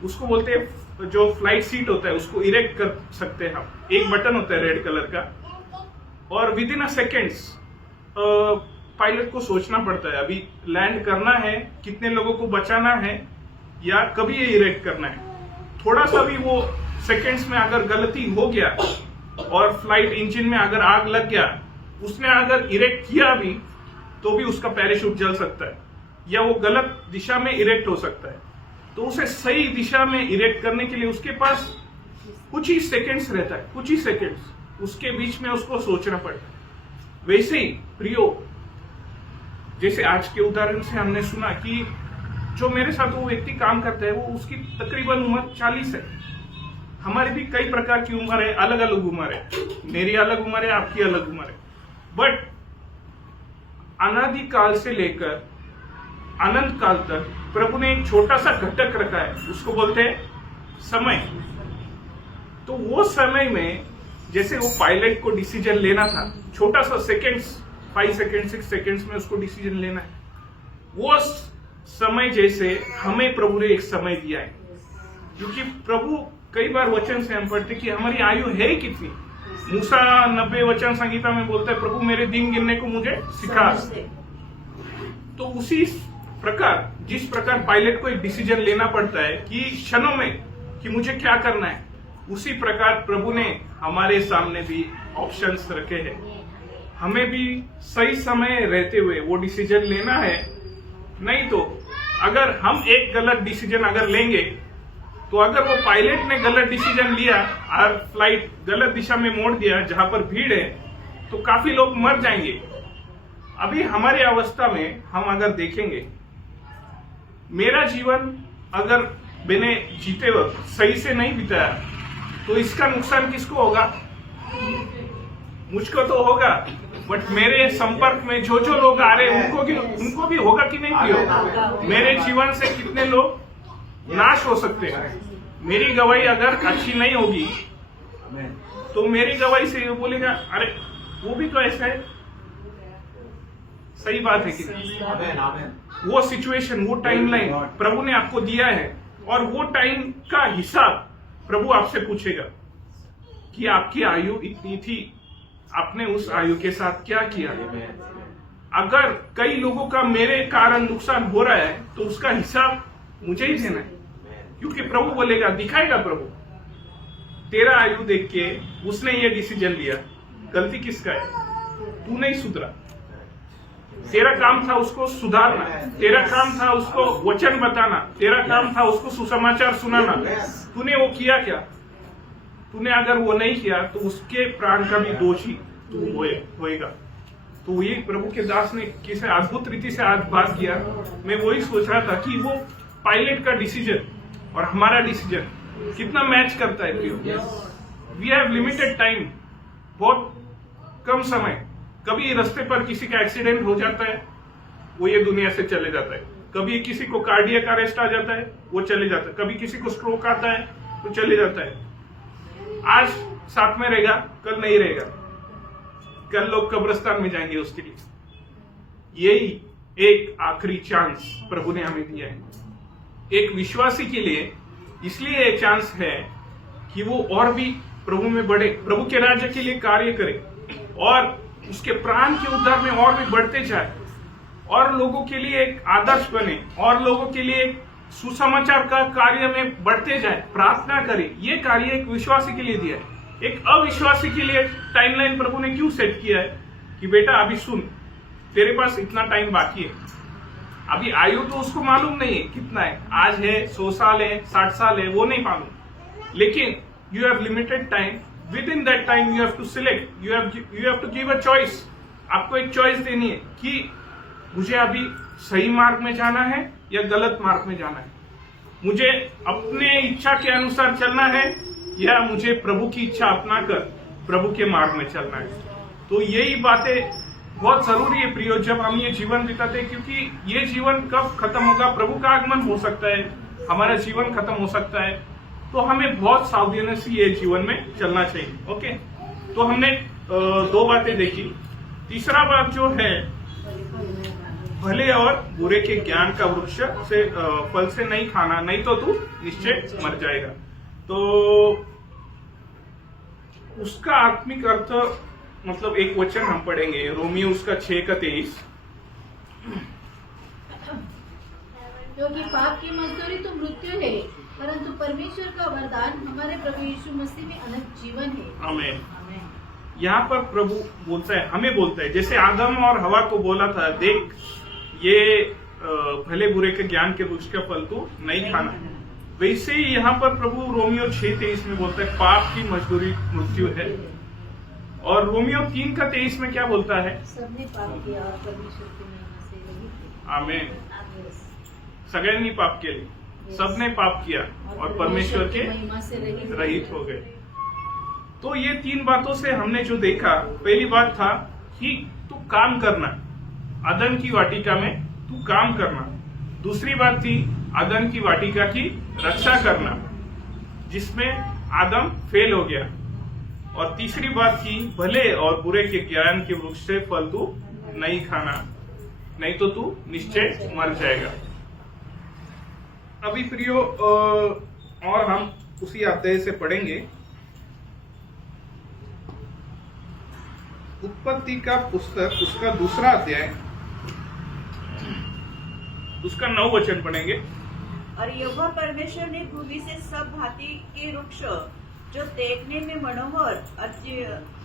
उसको बोलते हैं जो फ्लाइट सीट होता है उसको इरेक्ट कर सकते हैं हम, एक बटन होता है रेड कलर का, और with in a seconds pilot को सोचना पड़ता है अभी लैंड करना है, कितने लोगों को बचाना है, या कभी ये इरेक्ट करना है। थोड़ा सा भी वो सेकेंड्स में अगर गलती हो गया और फ्लाइट इंजन में अगर आग लग गया, उसने अगर इरेक्ट किया भी तो भी उसका पैराशूट जल सकता है, या वो गलत दिशा में इरेक्ट हो सकता है। तो उसे सही दिशा में इरेक्ट करने के लिए उसके पास कुछ ही सेकेंड्स रहता है, कुछ ही सेकेंड्स, उसके बीच में उसको सोचना पड़ता है। वैसे ही प्रियो, जैसे आज के उदाहरण से हमने सुना कि जो मेरे साथ वो व्यक्ति काम करता है, वो उसकी तकरीबन उम्र 40 है। हमारी भी कई प्रकार की उम्र है, अलग अलग उम्र है, मेरी अलग उम्र है, आपकी अलग उम्र है, बट अनादि काल से लेकर अनंत काल तक प्रभु ने एक छोटा सा घटक रखा है, उसको बोलते हैं समय। तो वो समय में जैसे वो पायलट को डिसीजन लेना था, छोटा सा सेकेंड्स, 5 सेकेंड 6 सेकेंड्स में उसको डिसीजन लेना है, वो समय जैसे हमें प्रभु ने एक समय दिया है। क्योंकि प्रभु कई बार वचन से हम पढ़ते कि हमारी आयु है कितनी। मूसा 90 वचन संहिता में बोलता है प्रभु मेरे दिन गिनने को मुझे सिखा। तो उसी प्रकार जिस प्रकार पायलट को एक डिसीजन लेना पड़ता है कि क्षणों में कि मुझे क्या करना है, उसी प्रकार प्रभु ने हमारे सामने भी ऑप्शंस रखे हैं। हमें भी सही समय रहते हुए वो डिसीजन लेना है, नहीं तो अगर हम एक गलत डिसीजन अगर लेंगे तो अगर वो पायलट ने गलत डिसीजन लिया और फ्लाइट गलत दिशा में मोड़ दिया जहां पर भीड़ है, तो काफी लोग मर जाएंगे। अभी हमारी अवस्था में हम अगर देखेंगे, मेरा जीवन अगर मैंने जीते वक्त सही से नहीं बिताया तो इसका नुकसान किसको होगा? मुझको तो होगा, बट मेरे संपर्क में जो जो लोग आ रहे हैं उनको भी होगा कि नहीं होगा? मेरे जीवन से कितने लोग नाश हो सकते हैं। मेरी गवाही अगर अच्छी नहीं होगी तो मेरी गवाही से ये बोलेगा अरे वो भी तो ऐसा है। सही बात है कि वो सिचुएशन, वो टाइमलाइन प्रभु ने आपको दिया है और वो टाइम का हिसाब प्रभु आपसे पूछेगा कि आपकी आयु इतनी थी, आपने उस आयु के साथ क्या किया। अगर कई लोगों का मेरे कारण नुकसान हो रहा है तो उसका हिसाब मुझे ही देना है, क्योंकि प्रभु बोलेगा, दिखाएगा प्रभु, तेरा आयु देख के उसने ये डिसीजन लिया, गलती किसका है? तू नहीं सुधरा। तेरा काम था उसको सुधारना, तेरा काम था उसको वचन बताना, तेरा काम था उसको सुसमाचार सुनाना। तूने वो किया क्या? तूने अगर वो नहीं किया तो उसके प्राण का भी दोषी तू होएगा। तो ये प्रभु के दास ने किसी अद्भुत रीति से आज बात किया। मैं वही सोच रहा था कि वो पायलट का डिसीजन और हमारा डिसीजन कितना मैच करता है। वी हैव लिमिटेड टाइम, बहुत कम समय। कभी रास्ते पर किसी का एक्सीडेंट हो जाता है, वो ये दुनिया से चले जाता है। कभी किसी को कार्डियक अरेस्ट आ जाता है, वो चले जाता है। कभी किसी को स्ट्रोक आता है, वो चले जाता है। आज साथ में रहेगा, कल नहीं रहेगा, कल लोग कब्रिस्तान में जाएंगे उसके लिए। यही एक आखिरी चांस प्रभु ने हमें दिया है एक विश्वासी के लिए। इसलिए एक चांस है कि वो और भी प्रभु में बढ़े, प्रभु के राज्य के लिए कार्य करे और उसके प्राण के उद्धार में और भी बढ़ते जाए और लोगों के लिए एक आदर्श बने और लोगों के लिए एक सुसमाचार का कार्य में बढ़ते जाए, प्रार्थना करे। ये कार्य एक विश्वासी के लिए दिया है। एक अविश्वासी के लिए टाइमलाइन प्रभु ने क्यों सेट किया है कि बेटा अभी सुन, तेरे पास इतना टाइम बाकी है। अभी आयु तो उसको मालूम नहीं है कितना है, आज है 100 साल है 60 साल है, वो नहीं मालूम। लेकिन you have limited time, within that time you have to select, you have to give a choice. आपको एक चॉइस देनी है कि मुझे अभी सही मार्ग में जाना है या गलत मार्ग में जाना है, मुझे अपने इच्छा के अनुसार चलना है या मुझे प्रभु की इच्छा अपनाकर प्रभु के मार्ग में चलना है। तो यही बातें बहुत जरूरी है प्रियो, जब हम ये जीवन बिताते हैं, क्योंकि ये जीवन कब खत्म होगा, प्रभु का आगमन हो सकता है, हमारा जीवन खत्म हो सकता है। तो हमें बहुत सावधानी से ये जीवन में चलना चाहिए। ओके, तो हमने 2 बातें देखी। तीसरा बात जो है, भले और बुरे के ज्ञान का वृक्ष से फल से नहीं खाना, नहीं तो तू निश्चय मर जाएगा। तो उसका आत्मिक अर्थ मतलब एक वचन हम पढ़ेंगे, रोमियो उसका 6:23, क्योंकि पाप की मजदूरी तो मृत्यु है, परंतु परमेश्वर का वरदान हमारे प्रभु यीशु मसीह में अनंत जीवन है। आमीन। यहाँ पर प्रभु बोलता है, हमें बोलता है, जैसे आदम और हवा को बोला था, देख ये भले बुरे के ज्ञान के वृक्ष का फल तो नहीं खाना, वैसे ही यहाँ पर प्रभु रोमियो 6:23 में बोलता है पाप की मजदूरी मृत्यु है। और रोमियो 3:23 में क्या बोलता है? सबने पाप किया और परमेश्वर की महिमा से रहित थे। आमीन। सगळ्यांनी पाप केले, सबने पाप किया और परमेश्वर के महिमा से रहित हो गए। तो ये 3 बातों से हमने जो देखा, पहली बात था कि तू काम करना, अदन की वाटिका में तू काम करना। दूसरी बात थी अदन की वाटिका की रक्षा करना, जिसमें आदम फेल हो गया। और तीसरी बात थी भले और बुरे के ज्ञान के वृक्ष से फल तू नहीं खाना, नहीं तो तू निश्चय मर जाएगा। अभी प्रियो और हम उसी अध्याय से पढ़ेंगे, उत्पत्ति का पुस्तक उसका 2 अध्याय उसका 9 वचन पढ़ेंगे। और यहोवा परमेश्वर ने भूमि से सब भांति के वृक्ष जो देखने में मनोहर और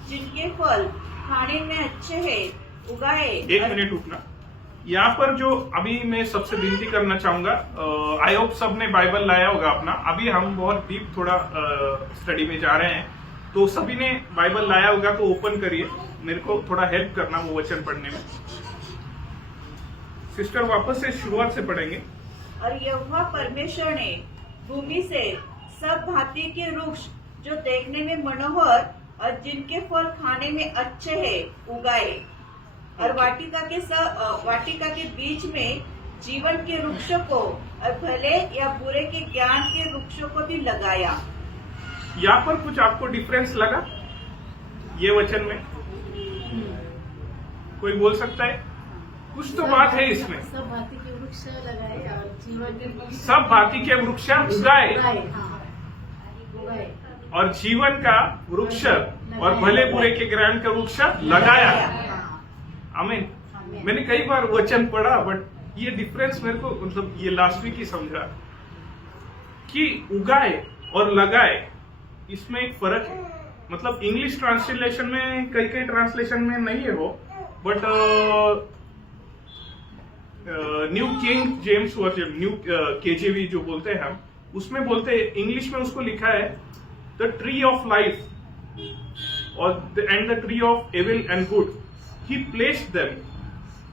जिनके फल खाने में अच्छे हैं उगाए। 1 मिनट रुकना। यहाँ पर जो अभी मैं सबसे विनती करना चाहूंगा, आई होप सबने बाइबल लाया होगा अपना। अभी हम बहुत डीप थोड़ा स्टडी में जा रहे हैं, तो सभी ने बाइबल लाया होगा तो ओपन करिए, मेरे को थोड़ा हेल्प करना वो वचन पढ़ने में। सिस्टर वापस से शुरुआत से पढ़ेंगे। और यहोवा परमेश्वर ने भूमि से सब भांति के वृक्ष जो देखने में मनोहर और जिनके फल खाने में अच्छे हैं उगाए, और वाटिका के बीच में जीवन के वृक्षों को और भले या बुरे के ज्ञान के वृक्षों को भी लगाया। यहाँ पर कुछ आपको डिफरेंस लगा? ये वचन में कोई बोल सकता है? कुछ तो बात है इसमें। सब भांति के वृक्ष लगाए और जीवन के सब भांति के वृक्ष उगाए उगाए और जीवन का वृक्ष और भले बुरे के ज्ञान का वृक्ष लगाया। आमीन। मैंने कई बार वचन पढ़ा, बट ये डिफरेंस मेरे को मतलब ये लास्ट वीक ही समझा कि उगाए और लगाए, इसमें एक फर्क है। मतलब इंग्लिश ट्रांसलेशन में, कई ट्रांसलेशन में नहीं है वो, but new King James version, new KJV जो बोलते हैं हम, उसमें बोलते हैं, इंग्लिश में उसको लिखा है द ट्री ऑफ लाइफ और and the tree of evil and good he placed them.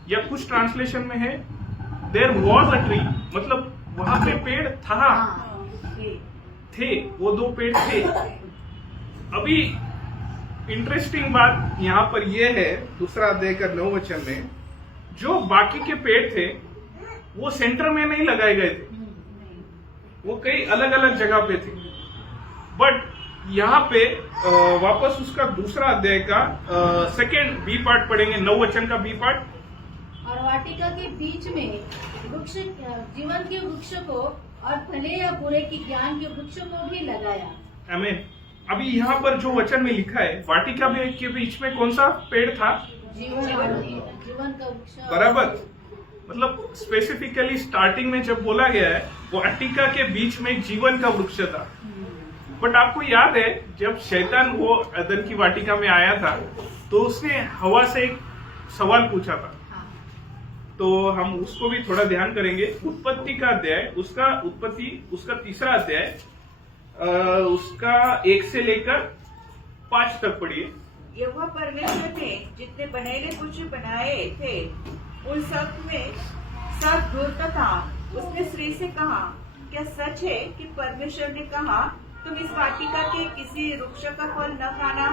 या कुछ ट्रांसलेशन में है देयर वॉज अ ट्री, मतलब वहां पे पेड़ था, थे, वो दो पेड़ थे। अभी इंटरेस्टिंग बात यहाँ पर यह है, दूसरा अध्याय का 9 वचन में, जो बाकी के पेड़ थे वो सेंटर में नहीं लगाए गए थे, वो कई अलग अलग जगह पे थे। बट यहाँ पे वापस उसका दूसरा अध्याय का सेकेंड बी पार्ट पढ़ेंगे, 9 वचन का बी पार्ट। और वाटिका के बीच में वृक्ष, जीवन के वृक्ष को और भले या बुरे के ज्ञान के वृक्ष को भी लगाया। आमीन। अभी यहाँ पर जो वचन में लिखा है, वाटिका के बीच में कौन सा पेड़ था? जीवन का वृक्ष। बराबर। मतलब स्पेसिफिकली स्टार्टिंग में जब बोला गया है, वाटिका के बीच में जीवन का वृक्ष था। बट आपको याद है जब शैतान वो अदन की वाटिका में आया था, तो उसने हवा से एक सवाल पूछा था। तो हम उसको भी थोड़ा ध्यान करेंगे। उत्पत्ति का अध्याय, उसका तीसरा अध्याय, उसका 1 से लेकर 5 तक पढ़िए। यहोवा परमेश्वर ने जितने बनेले कुछ बनाए थे, उन सब में सब ढूंढता था। उसने स्त्री से कहा, क्या सच है कि परमेश्वर ने कहा तुम इस वाटिका के किसी वृक्ष का फल न खाना?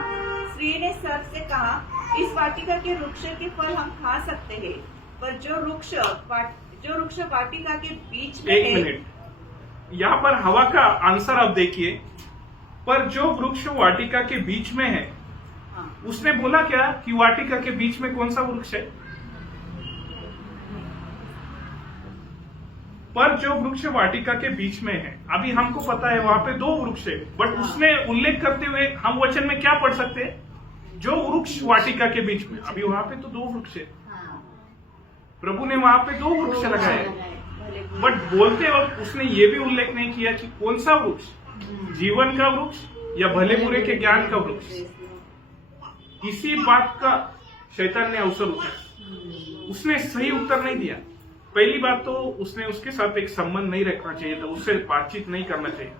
स्त्री ने सर्प से कहा, इस वाटिका के वृक्ष के फल हम खा सकते हैं, पर जो वृक्ष वाटिका के बीच में एक मिनट, यहाँ पर हवा का आंसर आप देखिए। पर जो वृक्ष वाटिका के बीच में है, उसने बोला क्या कि वाटिका के बीच में कौन सा वृक्ष है? पर जो वृक्ष वाटिका के बीच में है, अभी हमको पता है वहां पे 2 वृक्ष है, बट उसने उल्लेख करते हुए हम वचन में क्या पढ़ सकते हैं? जो वृक्ष वाटिका के बीच में, अभी वहां पे तो 2 वृक्ष है, प्रभु ने वहां पे 2 वृक्ष लगाए, बट बोलते वक्त उसने ये भी उल्लेख नहीं किया कि कौन सा वृक्ष, जीवन का वृक्ष या भले बुरे के ज्ञान का वृक्ष। इसी बात का शैतान ने अवसर उठाया, उसने सही उत्तर नहीं दिया। पहली बात तो उसने उसके साथ एक संबंध नहीं रखना चाहिए था, उससे बातचीत नहीं करना चाहिए।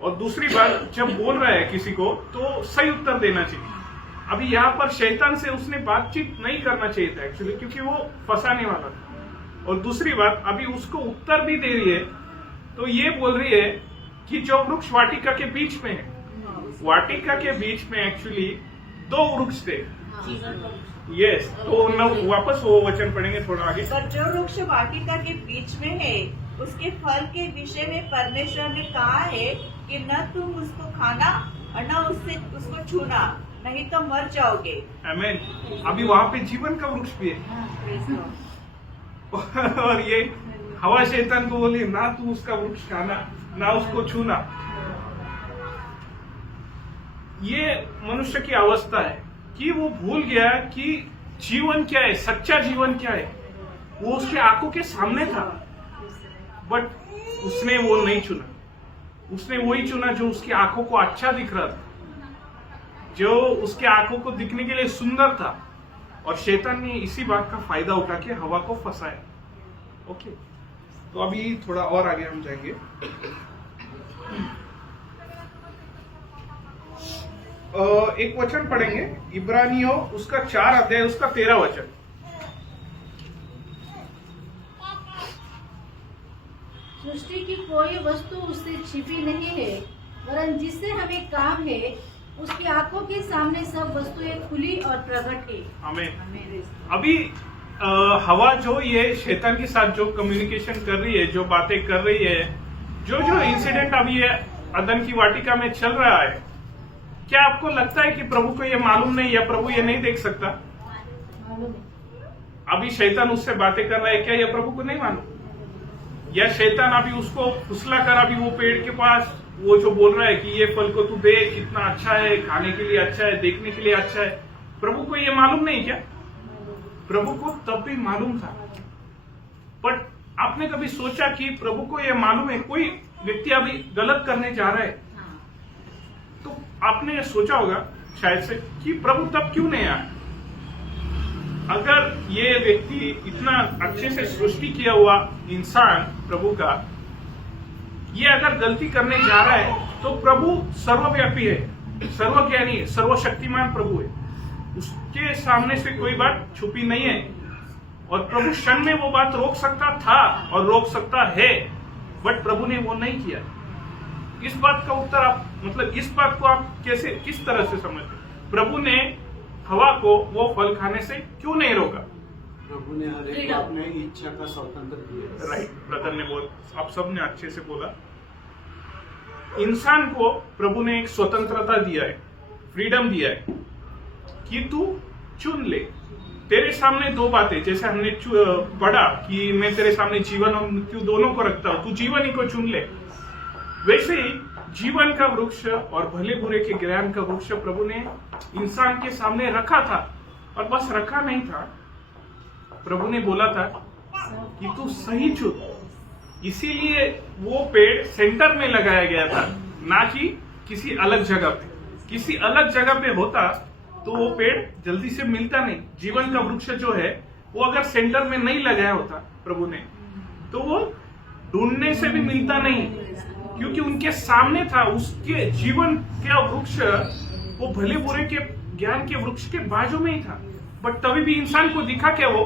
और दूसरी बात, जब बोल रहा है किसी को तो सही उत्तर देना चाहिए। अभी यहाँ पर शैतान से उसने बातचीत नहीं करना चाहिए था एक्चुअली, क्योंकि वो फंसाने वाला था। और दूसरी बात, अभी उसको उत्तर भी दे रही है तो ये बोल रही है कि जो वृक्ष वाटिका के बीच में है, वाटिका के बीच में एक्चुअली 2 वृक्ष थे। यस, तो वापस वो वचन पढ़ेंगे थोड़ा आगे। पर जो वृक्ष वाटिका के बीच में है, उसके फल के विषय में परमेश्वर ने कहा है कि न तुम उसको खाना और न उसको छूना, नहीं तो मर जाओगे। आमीन। अभी वहां पे जीवन का वृक्ष भी है और ये हवा शैतान को बोली ना तू उसका वृक्ष खाना, ना उसको छूना। ये मनुष्य की अवस्था है कि वो भूल गया कि जीवन क्या है, सच्चा जीवन क्या है। वो उसके आंखों के सामने था, बट उसने वो नहीं चुना। उसने वही चुना जो उसकी आंखों को अच्छा दिख रहा था, जो उसके आंखों को दिखने के लिए सुंदर था। और शैतान ने इसी बात का फायदा उठा के हवा को फंसाया। ओके, तो अभी थोड़ा और आगे हम जाएंगे। एक वचन पढ़ेंगे, इब्रानियों उसका 4 अध्याय उसका 13 वचन। सृष्टि की कोई वस्तु उससे छिपी नहीं है, वरन जिससे हमें काम है उसकी आंखों के सामने सब वस्तुएं खुली और प्रकट है। आमीन। अभी हवा जो ये शैतान के साथ जो कम्युनिकेशन कर रही है, जो बातें कर रही है, जो इंसिडेंट अभी ये अदन की वाटिका में चल रहा है, क्या आपको लगता है कि प्रभु को ये मालूम नहीं या प्रभु ये नहीं देख सकता? मालूम है। अभी शैतान उससे बातें कर रहा है, क्या ये प्रभु को नहीं मालूम? या शैतान अभी उसको फुसला कर अभी वो पेड़ के पास वो जो बोल रहा है कि ये फल को तू देख, कितना अच्छा है, खाने के लिए अच्छा है, देखने के लिए अच्छा है, प्रभु को ये मालूम नहीं क्या? प्रभु को तब भी मालूम था। बट आपने कभी सोचा कि प्रभु को ये मालूम है कोई व्यक्ति अभी गलत करने जा रहा है, तो आपने ये सोचा होगा शायद से कि प्रभु तब क्यों नहीं आया? अगर ये व्यक्ति इतना अच्छे से सृष्टि किया हुआ इंसान प्रभु का, ये अगर गलती करने जा रहा है तो प्रभु सर्वव्यापी है, सर्वज्ञानी है, सर्वशक्तिमान प्रभु है, उसके सामने से कोई बात छुपी नहीं है। और प्रभु क्षण में वो बात रोक सकता था और रोक सकता है, बट प्रभु ने वो नहीं किया। इस बात का उत्तर आप मतलब इस बात को आप कैसे किस तरह से समझते? प्रभु ने हवा को वो फल खाने से क्यों नहीं रोका? प्रभु ने हर एक को अपने इच्छा का स्वतंत्र दिया। राइट, ब्रदर ने बहुत आप सब ने अच्छे से बोला। इंसान को प्रभु ने एक स्वतंत्रता दिया है, फ्रीडम दिया है कि तू चुन ले। तेरे सामने दो बातें, जैसे हमने पढ़ा कि मैं तेरे सामने जीवन और मृत्यु दोनों को रखता हूं, तू जीवन ही को चुन ले। वैसे ही जीवन का वृक्ष और भले बुरे के ज्ञान का वृक्ष प्रभु ने इंसान के सामने रखा था, और बस रखा नहीं था, प्रभु ने बोला था कि तू सही चुन। इसीलिए वो पेड़ सेंटर में लगाया गया था, ना कि किसी अलग जगह पे। किसी अलग जगह पे होता तो वो पेड़ जल्दी से मिलता नहीं। जीवन का वृक्ष जो है वो अगर सेंटर में नहीं लगाया होता प्रभु ने, तो वो ढूंढने से भी मिलता नहीं, क्योंकि उनके सामने था। उसके जीवन का वृक्ष वो भले बुरे के ज्ञान के वृक्ष के बाजू में ही था, बट तभी भी इंसान को दिखा क्या वो?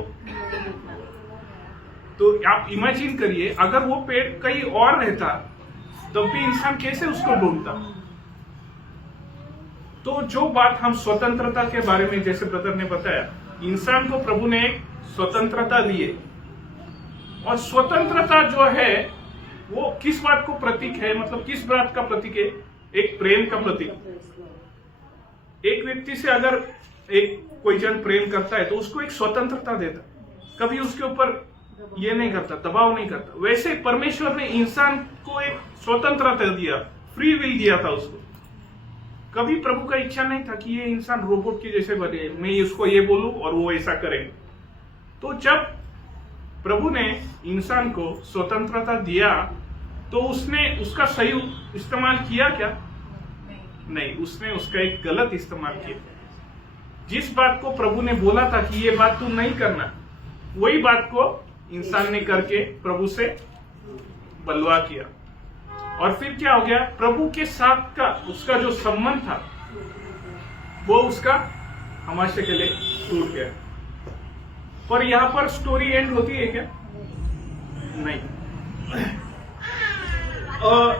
तो आप इमेजिन करिए, अगर वो पेड़ कहीं और रहता तब भी इंसान कैसे उसको ढूंढता? तो जो बात हम स्वतंत्रता के बारे में जैसे ब्रदर ने बताया, इंसान को प्रभु ने एक स्वतंत्रता दी है, और स्वतंत्रता जो है वो किस बात को प्रतीक है? मतलब किस बात का प्रतीक है? एक प्रेम का प्रतीक। एक व्यक्ति से अगर एक कोई जन प्रेम करता है तो उसको एक स्वतंत्रता देता, कभी उसके ऊपर ये नहीं करता, दबाव नहीं करता। वैसे परमेश्वर ने इंसान को एक स्वतंत्रता दिया, फ्री विल दिया था उसको। कभी प्रभु का इच्छा नहीं था कि ये इंसान रोबोट के जैसे बने, मैं उसको ये बोलूं और वो ऐसा करे। तो जब प्रभु ने इंसान को स्वतंत्रता दिया तो उसने उसका सही इस्तेमाल किया क्या? नहीं, उसने उसका एक गलत इस्तेमाल किया। जिस बात को प्रभु ने बोला था कि ये बात तू नहीं करना, वही बात को इंसान ने करके प्रभु से बलवा किया। और फिर क्या हो गया? प्रभु के साथ का उसका जो संबंध था वो उसका हमेशा के लिए टूट गया। पर यहां पर स्टोरी एंड होती है क्या? नहीं।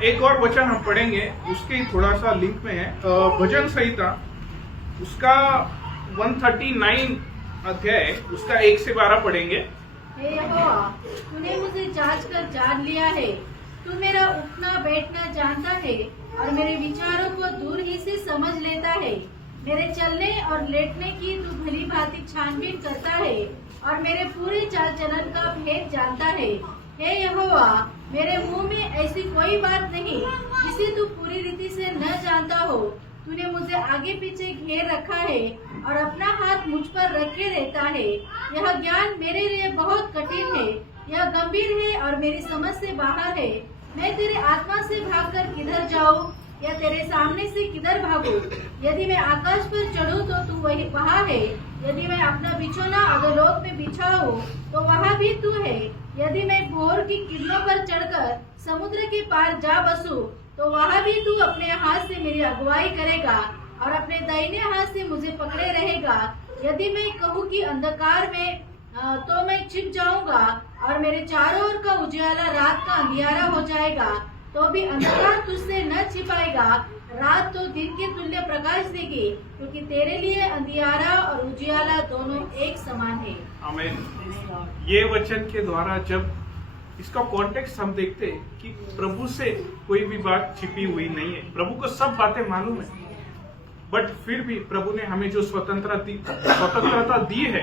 एक और वचन हम पढ़ेंगे, उसके थोड़ा सा लिंक में है। भजन संहिता उसका 139 अध्याय उसका 1 से 12 पढ़ेंगे। हे यहोवा, तूने मुझे जांच कर जान लिया है। तू मेरा उठना बैठना जानता है और मेरे विचारों को दूर ही से समझ लेता है। मेरे चलने और लेटने की तू भली भांति छानबीन करता है और मेरे पूरे चाल चलन का भेद जानता है। हे यहोवा, मेरे मुंह में ऐसी कोई बात नहीं जिसे तू पूरी रीति से न जानता हो। तूने मुझे आगे पीछे घेर रखा है और अपना हाथ मुझ पर रखे रहता है। यह ज्ञान मेरे लिए बहुत कठिन है, यह गंभीर है और मेरी समझ से बाहर है। मैं तेरे आत्मा से भागकर किधर जाऊं या तेरे सामने से किधर भागूं? यदि मैं आकाश पर चढ़ूं तो तू वही वहाँ है। यदि मैं अपना बिछौना अधोलोक में बिछाऊं तो वहाँ भी तू है। यदि मैं भोर की किरणों पर चढ़कर समुद्र के पार जा बसूं तो वहाँ भी तू अपने हाथ से मेरी अगुवाई करेगा और अपने दाहिने हाथ से मुझे पकड़े रहेगा। यदि मैं कहूँ कि अंधकार में तो मैं छिप जाऊंगा और मेरे चारों ओर का उजियाला रात का अंधियारा हो जाएगा, तो भी अंधकार तुझसे न छिपाएगा। रात तो दिन के तुल्य प्रकाश देगी, क्योंकि तेरे लिए अंधियारा और उजियाला दोनों एक समान है। आमीन। ये वचन के द्वारा जब इसका कॉन्टेक्स्ट हम देखते हैं कि प्रभु से कोई भी बात छिपी हुई नहीं है, प्रभु को सब बातें मालूम है। बट फिर भी प्रभु ने हमें जो स्वतंत्रता दी है,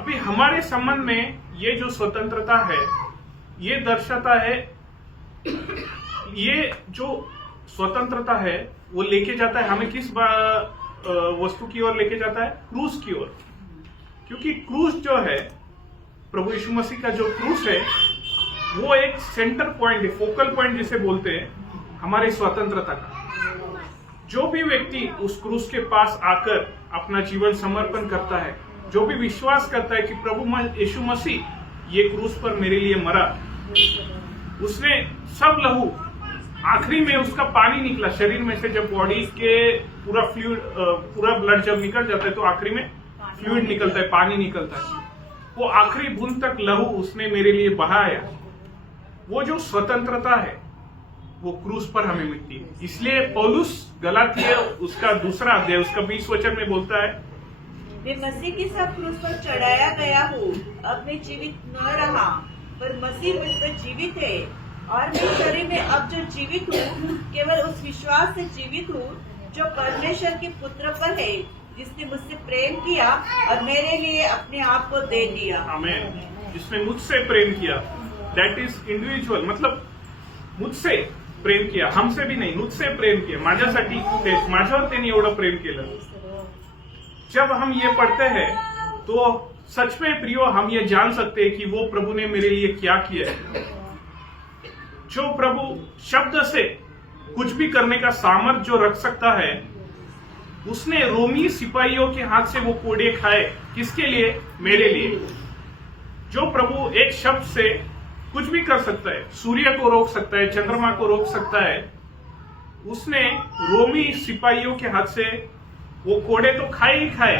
अभी हमारे संबंध में ये जो स्वतंत्रता है, ये दर्शाता है, ये जो स्वतंत्रता है वो लेके जाता है हमें किस वस्तु की ओर लेके जाता है? क्रूस की ओर। क्योंकि क्रूस जो है, प्रभु यीशु मसीह का जो क्रूस है, वो एक सेंटर पॉइंट है, फोकल पॉइंट जिसे बोलते हैं हमारे स्वतंत्रता का। जो भी व्यक्ति उस क्रूस के पास आकर अपना जीवन समर्पण करता है, जो भी विश्वास करता है कि प्रभु यीशु मसीह ये क्रूस पर मेरे लिए मरा, उसने सब लहू, आखिरी में उसका पानी निकला शरीर में से, जब बॉडी के पूरा फ्लूइड, पूरा ब्लड जब निकल जाता है तो आखिरी में फ्लूइड निकलता है, पानी निकलता है। वो आखिरी बूंद तक लहू उसने मेरे लिए बहाया। वो जो स्वतंत्रता है वो क्रूस पर हमें मिलती है। इसलिए पौलुस गलातिय उसका 2 अध्याय उसका 20 वचन में बोलता है, मैं मसीह के साथ क्रूस पर चढ़ाया गया हूँ, अब मैं जीवित न रहा पर मसीह मुझ पर जीवित है, और मैं शरीर में अब जो जीवित हूँ केवल उस विश्वास से जीवित हूँ जो परमेश्वर के पुत्र पर है, जिसने मुझसे प्रेम किया और मेरे लिए अपने आप को दे दिया। आमीन। जिसने मुझसे प्रेम किया, दैट इज इंडिविजुअल, मतलब मुझसे प्रेम किया, हमसे भी नहीं, मुझसे प्रेम किया, माझ्यासाठी माझ्यावर त्यांनी एवढं प्रेम केलं। जब हम ये पढ़ते हैं तो सच में प्रियो हम ये जान सकते हैं कि वो प्रभु ने मेरे लिए क्या किया है। जो प्रभु शब्द से कुछ भी करने का सामर्थ जो रख सकता है, उसने रोमी सिपाहियों के हाथ से वो कोड़े खाए, किसके लिए? मेरे लिए। जो प्रभु एक शब्द से कुछ भी कर सकता है, सूर्य को रोक सकता है, चंद्रमा को रोक सकता है, उसने रोमी सिपाहियों के हाथ से वो कोड़े तो खाए ही खाए,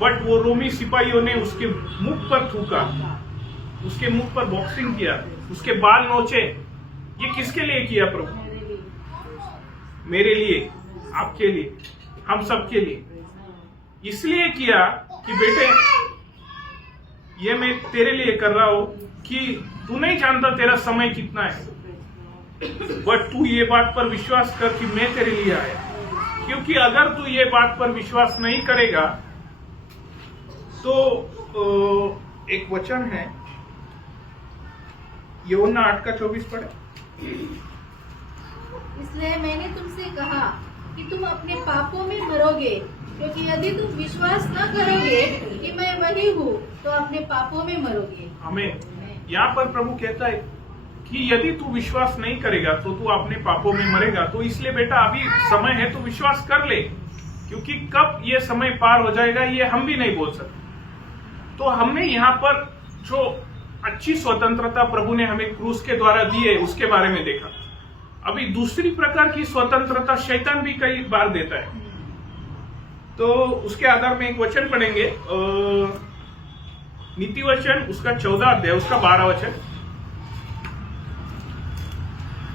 बट वो रोमी सिपाहियों ने उसके मुख पर थूका, उसके मुख पर बॉक्सिंग किया, उसके बाल नोचे। ये किसके लिए किया प्रभु? मेरे लिए, आपके लिए, हम सबके लिए। इसलिए किया कि बेटे ये मैं तेरे लिए कर रहा हूं कि तू नहीं जानता तेरा समय कितना है, बट तू ये बात पर विश्वास कर कि मैं तेरे लिए आया। क्योंकि अगर तू ये बात पर विश्वास नहीं करेगा तो एक वचन है, यूहन्ना 8:24 पढ़े। इसलिए मैंने तुमसे कहा कि तुम अपने पापों में मरोगे, क्योंकि यदि तुम विश्वास न करोगे कि मैं वही हूँ तो अपने पापों में मरोगे। हमें यहाँ पर प्रभु कहता है कि यदि तू विश्वास नहीं करेगा तो तू अपने पापों में मरेगा। तो इसलिए बेटा अभी समय है तो विश्वास कर ले, क्योंकि कब ये समय पार हो जाएगा ये हम भी नहीं बोल सकते। तो हमने यहाँ पर जो अच्छी स्वतंत्रता प्रभु ने हमें क्रूस के द्वारा दी है उसके बारे में देखा। अभी दूसरी प्रकार की स्वतंत्रता शैतान भी कई बार देता है, तो उसके आधार में एक वचन पढ़ेंगे, नीति वचन उसका 14 अध्याय उसका 12 वचन।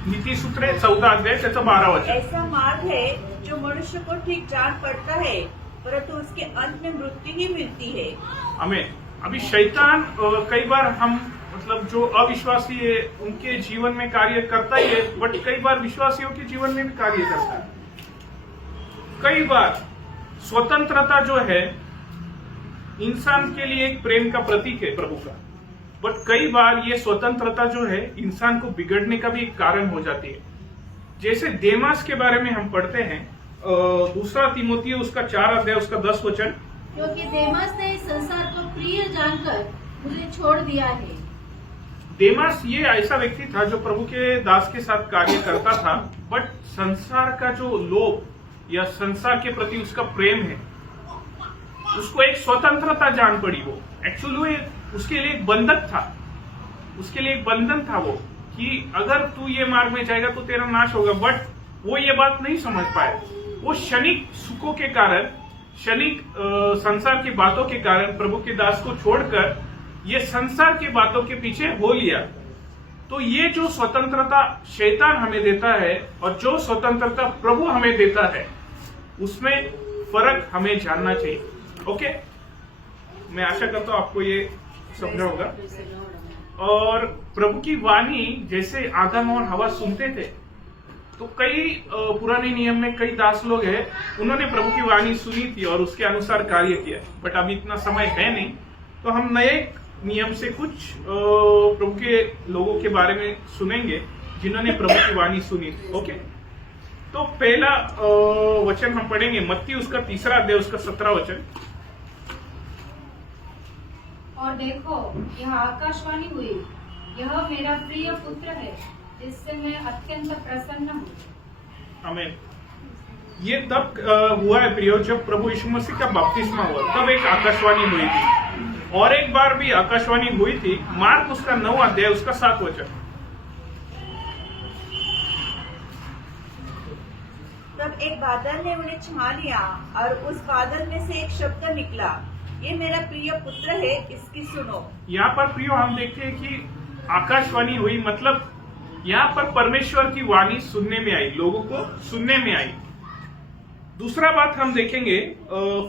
नीति सूत्रे 14 अध्याय त्याचं 12 वचन। ऐसा मार्ग है जो मनुष्य को ठीक जान पड़ता है, परंतु उसके अंत में मृत्यु ही मिलती है। हमें अभी शैतान कई बार हम मतलब जो अविश्वासी है उनके जीवन में कार्य करता ही है, बट कई बार विश्वासियों के जीवन में भी कार्य करता है। कई बार स्वतंत्रता जो है इंसान के लिए एक प्रेम का प्रतीक है प्रभु का, बट कई बार ये स्वतंत्रता जो है इंसान को बिगड़ने का भी एक कारण हो जाती है। जैसे देमास के बारे में हम पढ़ते हैं, 2 तीमुथियुस उसका 4 अध्याय उसका 10 वचन। क्योंकि देमास ने इस संसार को प्रिय जानकर मुझे छोड़ दिया है। देमास ये ऐसा व्यक्ति था जो प्रभु के दास के साथ कार्य करता था, बट संसार का जो लोभ या संसार के प्रति उसका प्रेम है, उसको एक स्वतंत्रता जान पड़ी। वो एक्चुअली उसके लिए एक बंधक था, उसके लिए एक बंधन था वो, कि अगर तू ये मार्ग में जाएगा तो तेरा नाश होगा। बट वो ये बात नहीं समझ पाया। वो क्षणिक सुखों के कारण, क्षणिक संसार की बातों के कारण प्रभु के दास को छोड़कर ये संसार की बातों के पीछे हो लिया। तो ये जो स्वतंत्रता शैतान हमें देता है और जो स्वतंत्रता प्रभु हमें देता है, उसमें फर्क हमें जानना चाहिए। ओके, मैं आशा करता हूं आपको ये समझा होगा। और प्रभु की वाणी जैसे आदम और हवा सुनते थे, तो कई पुराने नियम में कई दास लोग हैं, उन्होंने प्रभु की वाणी सुनी थी और उसके अनुसार कार्य किया, बट अभी इतना समय है नहीं, तो हम नए नियम से कुछ प्रभु के लोगों के बारे में सुनेंगे जिन्होंने प्रभु की वाणी सुनी थी। ओके, तो पहला वचन हम पढ़ेंगे मत्ती उसका 3 अध्याय उसका 17 वचन। और देखो, यह आकाशवाणी हुई, यह मेरा प्रिय पुत्र है, जिससे मैं अत्यंत प्रसन्न हूँ। आमीन। ये तब हुआ है प्रियो, जब प्रभु यीशु मसीह का बपतिस्मा हुआ, तब एक आकाशवाणी हुई थी। और एक बार भी आकाशवाणी हुई थी, मार्क उसका 9 अध्याय उसका 7 वचन। तब एक बादल ने उन्हें छा लिया और उस बादल में से एक शब्द निकला, ये मेरा प्रिय पुत्र है, इसकी सुनो। यहाँ पर प्रियो हम देखते हैं कि आकाशवाणी हुई, मतलब यहाँ पर परमेश्वर की वाणी सुनने में आई, लोगों को सुनने में आई। दूसरा बात हम देखेंगे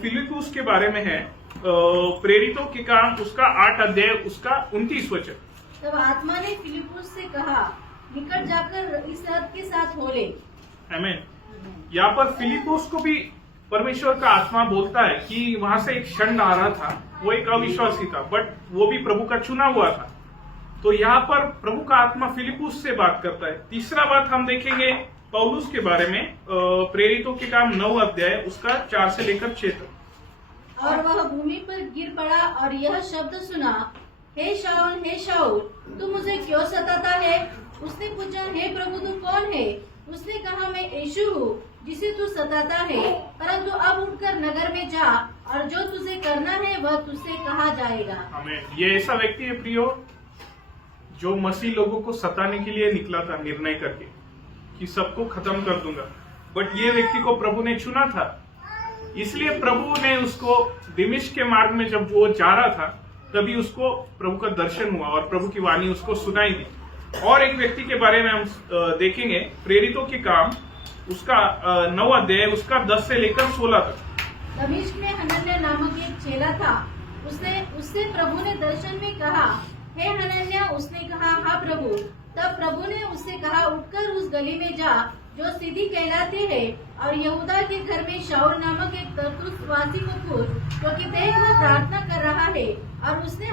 फिलिप्पुस के बारे में है, प्रेरितों के काम उसका 8 अध्याय उसका 29 वचन। तब आत्मा ने फिलिप्पुस से कहा, निकट जाकर इस रथ के साथ हो ले। आमीन। यहाँ पर फिलिप्पुस को भी परमेश्वर का आत्मा बोलता है कि वहां से एक क्षण आ रहा था, वो एक अविश्वासी था, बट वो भी प्रभु का चुना हुआ था। तो यहाँ पर प्रभु का आत्मा फिलिप्पुस से बात करता है। तीसरा बात हम देखेंगे पौलुस के बारे में, प्रेरितों के काम 9 अध्याय उसका 4 से लेकर 6 तक। और वह भूमि पर गिर पड़ा और यह शब्द सुना, हे शाऊल, तू मुझे क्यों सताता है? उसने पूछा, हे प्रभु तू कौन है? उसने कहा, मैं यीशु हूँ जिसे तू सताता है, परंतु अब उठकर नगर में जा और जो तुझे करना है वह तुझसे कहा जाएगा। हमें ये ऐसा व्यक्ति है प्रियो, जो मसीह लोगों को सताने के लिए निकला था, निर्णय करके कि सबको खत्म कर दूंगा, बट ये व्यक्ति को प्रभु ने चुना था, इसलिए प्रभु ने उसको दिमिश्क के मार्ग में जब वो जा रहा था, तभी उसको प्रभु का दर्शन हुआ और प्रभु की वाणी उसको सुनाई दी। और एक व्यक्ति के बारे में हम देखेंगे, प्रेरितों के काम उसका 9 अध्याय उसका 10 से लेकर 16 तक। दमिश्क में हनन्याह नामक एक चेला था, उससे प्रभु ने दर्शन में कहा, हे हनन्याह। उसने कहा, हाँ प्रभु। तब प्रभु ने उससे कहा, उठकर उस गली में जा जो सीधी कहलाती है, और यहूदा के घर में शाऊल नामक एक तरसुसवासी को पूछ, क्योंकि देख वह प्रार्थना कर रहा है। और उसने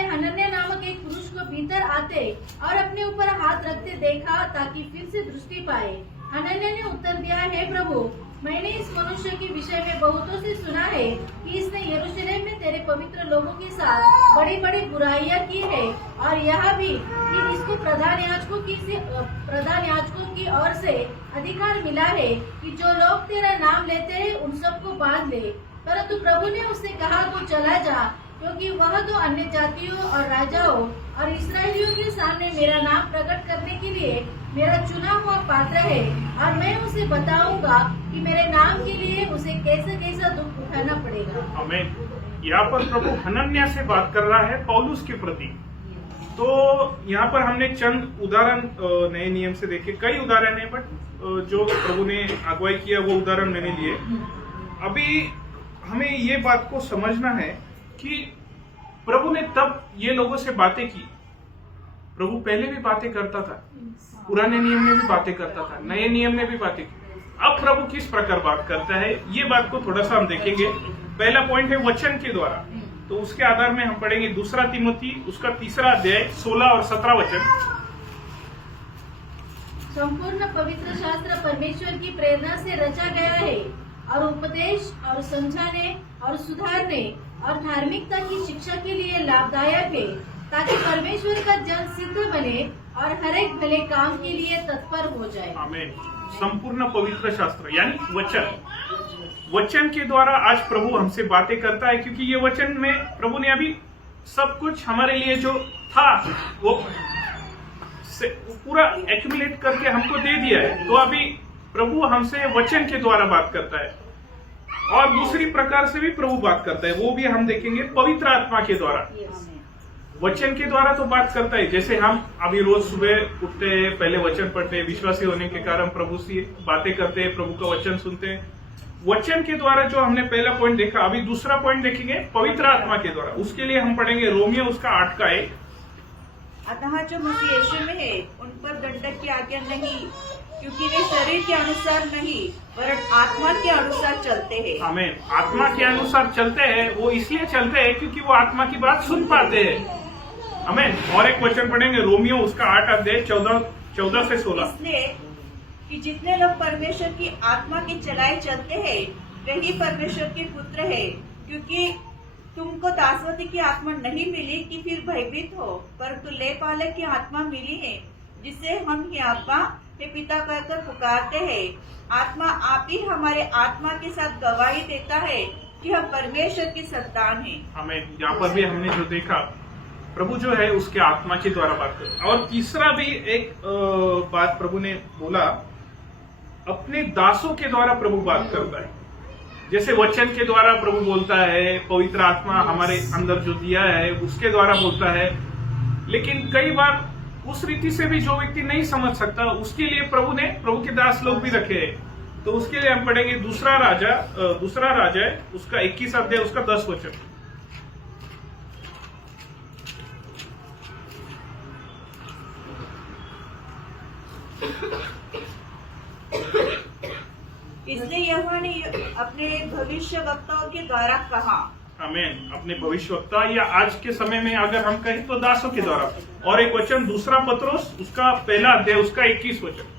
हनन्याह नामक एक पुरुष को भीतर आते और अपने ऊपर हाथ रखते देखा, ताकि फिर से दृष्टि पाए। हनन्याह ने उत्तर दिया, हे प्रभु, मैंने इस मनुष्य के विषय में बहुतों से सुना है कि इसने यरूशलेम में तेरे पवित्र लोगों के साथ बड़ी बड़ी बुराइयां की है, और यह भी कि इसको प्रधान याजकों की ओर से अधिकार मिला है कि जो लोग तेरा नाम लेते हैं उन सबको बांध ले। परंतु प्रभु ने उससे कहा, तू चला जा, क्योंकि वह तो अन्य जातियों और राजाओं और इस्राएलियों के सामने मेरा नाम प्रकट करने के लिए मेरा चुना हुआ पात्र है, और मैं उसे बताऊंगा कि मेरे नाम के लिए उसे कैसा कैसा दुख उठाना पड़ेगा। हमें यहाँ पर प्रभु हनन्याह से बात कर रहा है पौलुस के प्रति। तो यहाँ पर हमने चंद उदाहरण नए नियम से देखे, कई उदाहरण है, बट जो प्रभु ने अगुवाई किया वो उदाहरण मैंने लिए। अभी हमें ये बात को समझना है कि प्रभु ने तब ये लोगों से बातें की, प्रभु पहले भी बातें करता था, पुराने नियम में भी बातें करता था, नए नियम में भी बातें की। अब प्रभु किस प्रकार बात करता है, ये बात को थोड़ा सा हम देखेंगे। पहला पॉइंट है वचन के द्वारा, तो उसके आधार में हम पढ़ेंगे 2 तिमोथी उसका 3 अध्याय 16 और 17 वचन। संपूर्ण पवित्र शास्त्र परमेश्वर की प्रेरणा से रचा गया है और उपदेश और समझाने और सुधारने और धार्मिकता की शिक्षा के लिए लाभदायक है, ताकि परमेश्वर का जन सिद्ध बने और हर एक भले काम के लिए तत्पर हो जाए। आमीन। संपूर्ण पवित्र शास्त्र यानी वचन के द्वारा आज प्रभु हमसे बातें करता है, क्योंकि ये वचन में प्रभु ने अभी सब कुछ हमारे लिए जो था वो पूरा एक्यूमुलेट करके हमको दे दिया है। तो अभी प्रभु हमसे वचन के द्वारा बात करता है, और दूसरी प्रकार से भी प्रभु बात करता है, वो भी हम देखेंगे पवित्र आत्मा के द्वारा। वचन के द्वारा तो बात करता है, जैसे हम अभी रोज सुबह उठते हैं, पहले वचन पढ़ते हैं, विश्वासी होने के कारण प्रभु से बातें करते हैं, प्रभु का वचन सुनते हैं। वचन के द्वारा जो हमने पहला पॉइंट देखा, अभी दूसरा पॉइंट देखेंगे पवित्र आत्मा के द्वारा। उसके लिए हम पढ़ेंगे रोमियो उसका 8 का 1। अतः जो मसीह यीशु में है उन पर दंडक की आज्ञा नहीं, क्योंकि वे शरीर के अनुसार नहीं वरन आत्मा के अनुसार चलते हैं। आमीन। आत्मा के अनुसार चलते हैं, वो इसलिए चलते हैं क्योंकि वो आत्मा की बात सुन पाते हैं। आमीन। और एक वचन पढ़ेंगे रोमियो उसका 8 अध्याय 14 से 16। इसलिए कि जितने लोग परमेश्वर की आत्मा के चलाए चलते हैं वही परमेश्वर के पुत्र है, क्योंकि तुमको दासवती की आत्मा नहीं मिली कि फिर भयभीत हो, परंतु ले पालक की आत्मा मिली है, जिसे हम ही अब्बा हे पिता कहकर पुकारते हैं। आत्मा आप ही हमारे आत्मा के साथ गवाही देता है कि हम परमेश्वर के संतान हैं। हमें यहाँ पर भी हमने जो देखा, प्रभु जो है उसके आत्मा के द्वारा बात कर। और तीसरा भी एक बात प्रभु ने बोला, अपने दासों के द्वारा प्रभु बात करता है। जैसे वचन के द्वारा प्रभु बोलता है, पवित्र आत्मा हमारे अंदर जो दिया है उसके द्वारा बोलता है। लेकिन कई बार उस रीति से भी जो व्यक्ति नहीं समझ सकता, उसके लिए प्रभु ने प्रभु के दास लोग भी रखे हैं। तो उसके लिए हम पढ़ेंगे दूसरा राजा है उसका 21 अध्याय उसका 10 वचन। इसलिए यहोवा ने अपने भविष्य वक्ताओं के द्वारा कहा। आमीन। अपने भविष्यवक्ता या आज के समय में अगर हम कहें तो दासों के द्वारा। और एक वचन दूसरा पत्रोस उसका 1 अध्याय उसका 21 वचन।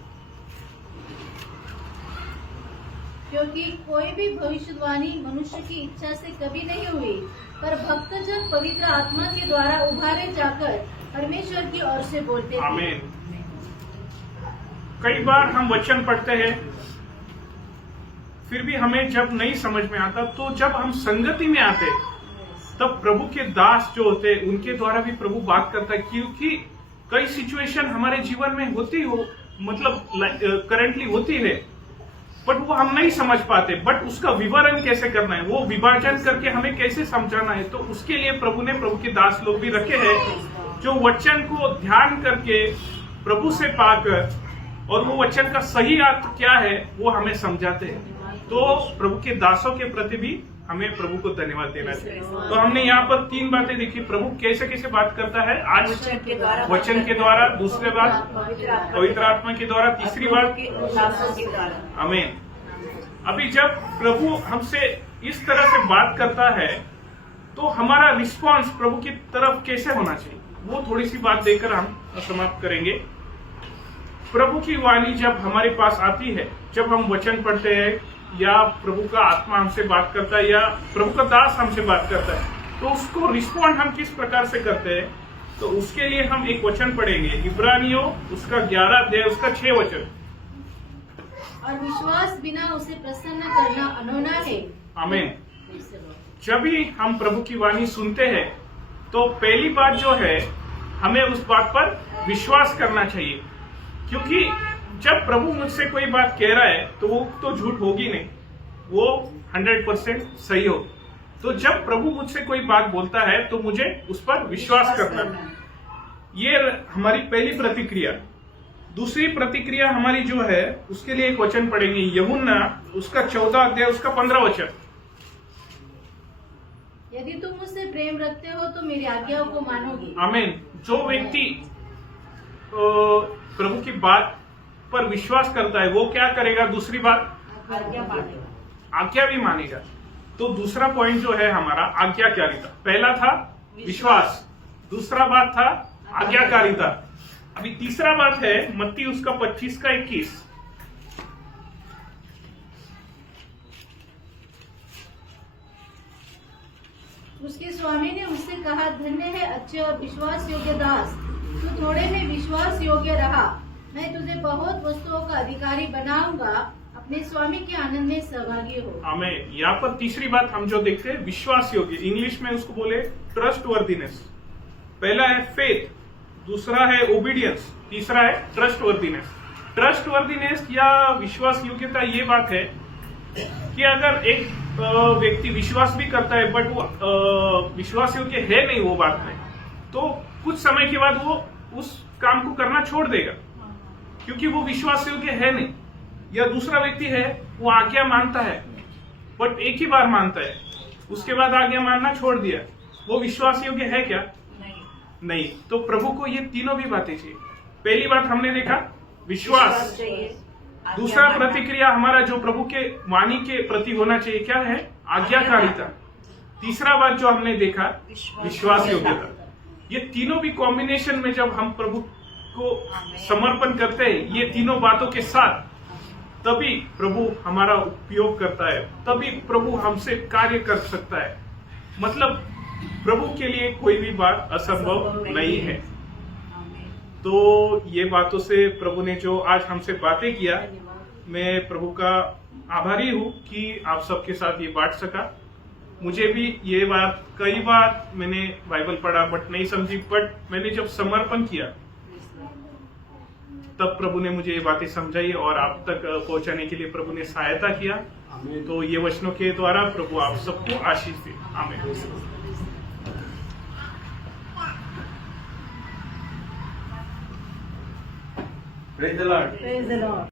क्योंकि कोई भी भविष्यवाणी मनुष्य की इच्छा से कभी नहीं हुई, पर भक्तजन पवित्र आत्मा के द्वारा उभारे जाकर परमेश्वर की ओर से बोलते थे। आमीन। कई बार हम वचन पढ़ते हैं, फिर भी हमें जब नहीं समझ में आता, तो जब हम संगति में आते तब प्रभु के दास जो होते हैं उनके द्वारा भी प्रभु बात करता है। क्योंकि कई सिचुएशन हमारे जीवन में होती हो, मतलब करंटली होती है, बट वो हम नहीं समझ पाते। बट उसका विवरण कैसे करना है, वो विभाजन करके हमें कैसे समझाना है, तो उसके लिए प्रभु ने प्रभु के दास लोग भी रखे हैं जो वचन को ध्यान करके प्रभु से पाकर और वो वचन का सही अर्थ क्या है वो हमें समझाते हैं। तो प्रभु के दासों के प्रति भी हमें प्रभु को धन्यवाद देना चाहिए। तो हमने यहाँ पर 3 बातें देखी, प्रभु कैसे कैसे बात करता है। आज वचन के द्वारा, दूसरे बात पवित्र आत्मा के द्वारा, तीसरी बात आमीन। अभी जब प्रभु हमसे इस तरह से बात करता है तो हमारा रिस्पांस प्रभु की तरफ कैसे होना चाहिए, वो थोड़ी सी बात देकर हम समाप्त करेंगे। प्रभु की वाणी जब हमारे पास आती है, जब हम वचन पढ़ते हैं या प्रभु का आत्मा हमसे बात करता है या प्रभु का दास हमसे बात करता है, तो उसको रिस्पॉन्ड हम किस प्रकार से करते हैं, तो उसके लिए हम एक वचन पढ़ेंगे, इब्रानियों उसका 11 अध्याय उसका 6 वचन। और विश्वास बिना उसे प्रसन्न करना अनोना है। आमीन। जब भी हम प्रभु की वाणी सुनते हैं तो पहली बात जो है, हमें उस बात पर विश्वास करना चाहिए। क्योंकि जब प्रभु मुझसे कोई बात कह रहा है तो वो तो झूठ होगी नहीं, वो 100% सही हो। तो जब प्रभु मुझसे कोई बात बोलता है तो मुझे उस पर विश्वास करना है। ये हमारी पहली प्रतिक्रिया। दूसरी प्रतिक्रिया हमारी जो है उसके लिए एक वचन पढ़ेंगे, यूहन्ना उसका 14 अध्याय उसका 15 वचन। यदि तुम मुझसे प्रेम रखते हो तो मेरी आज्ञाओं को मानोगे। आमीन। जो व्यक्ति प्रभु की बात पर विश्वास करता है वो क्या करेगा, दूसरी बात आज्ञा भी मानेगा। तो दूसरा पॉइंट जो है हमारा आज्ञाकारिता। पहला था विश्वास, दूसरा बात था आज्ञाकारिता। अभी तीसरा बात है मत्ती उसका 25 का 21। उसके स्वामी ने उससे कहा, धन्य है अच्छे और विश्वास योग्य दास, तू थोड़े में विश्वास योग्य रहा, मैं तुझे बहुत वस्तुओं का अधिकारी बनाऊंगा, अपने स्वामी के आनंद में सहभागी हो। आमीन। यहाँ पर तीसरी बात हम जो देखते हैं विश्वास योग्य, इंग्लिश में उसको बोले ट्रस्ट वर्दीनेस। पहला है फेथ, दूसरा है ओबीडियंस, तीसरा है ट्रस्ट वर्दीनेस। ट्रस्ट वर्दीनेस या विश्वास योग्यता ये बात है कि अगर एक व्यक्ति विश्वास भी करता है बट वो विश्वास योग्य है नहीं वो बात में, तो कुछ समय के बाद वो उस काम को करना छोड़ देगा क्योंकि वो विश्वास योग्य है नहीं। या दूसरा व्यक्ति है वो आज्ञा मानता है बट एक ही बार मानता है, उसके बाद आज्ञा मानना छोड़ दिया, वो विश्वास योग्य है क्या? नहीं। तो प्रभु को ये तीनों भी बातें चाहिए। पहली बात हमने देखा विश्वास, चाहिए। दूसरा आज्ञा प्रतिक्रिया हमारा जो प्रभु के वाणी के प्रति होना चाहिए क्या है, आज्ञाकारिता। तीसरा बात जो हमने देखा विश्वास योग्यता। ये तीनों भी कॉम्बिनेशन में जब हम प्रभु को समर्पण करते हैं, ये तीनों बातों के साथ, तभी प्रभु हमारा उपयोग करता है, तभी प्रभु हमसे कार्य कर सकता है। मतलब प्रभु के लिए कोई भी बात असंभव नहीं है। तो ये बातों से प्रभु ने जो आज हमसे बातें किया, मैं प्रभु का आभारी हूँ कि आप सबके साथ ये बांट सका। मुझे भी ये बात कई बार मैंने बाइबल पढ़ा बट नहीं समझी, बट मैंने जब समर्पण किया तब प्रभु ने मुझे ये बातें समझाई और आप तक पहुंचाने के लिए प्रभु ने सहायता किया। आमीन। तो ये वचनों के द्वारा प्रभु आप सबको आशीष दे। आमीन। Praise the Lord. Praise the Lord.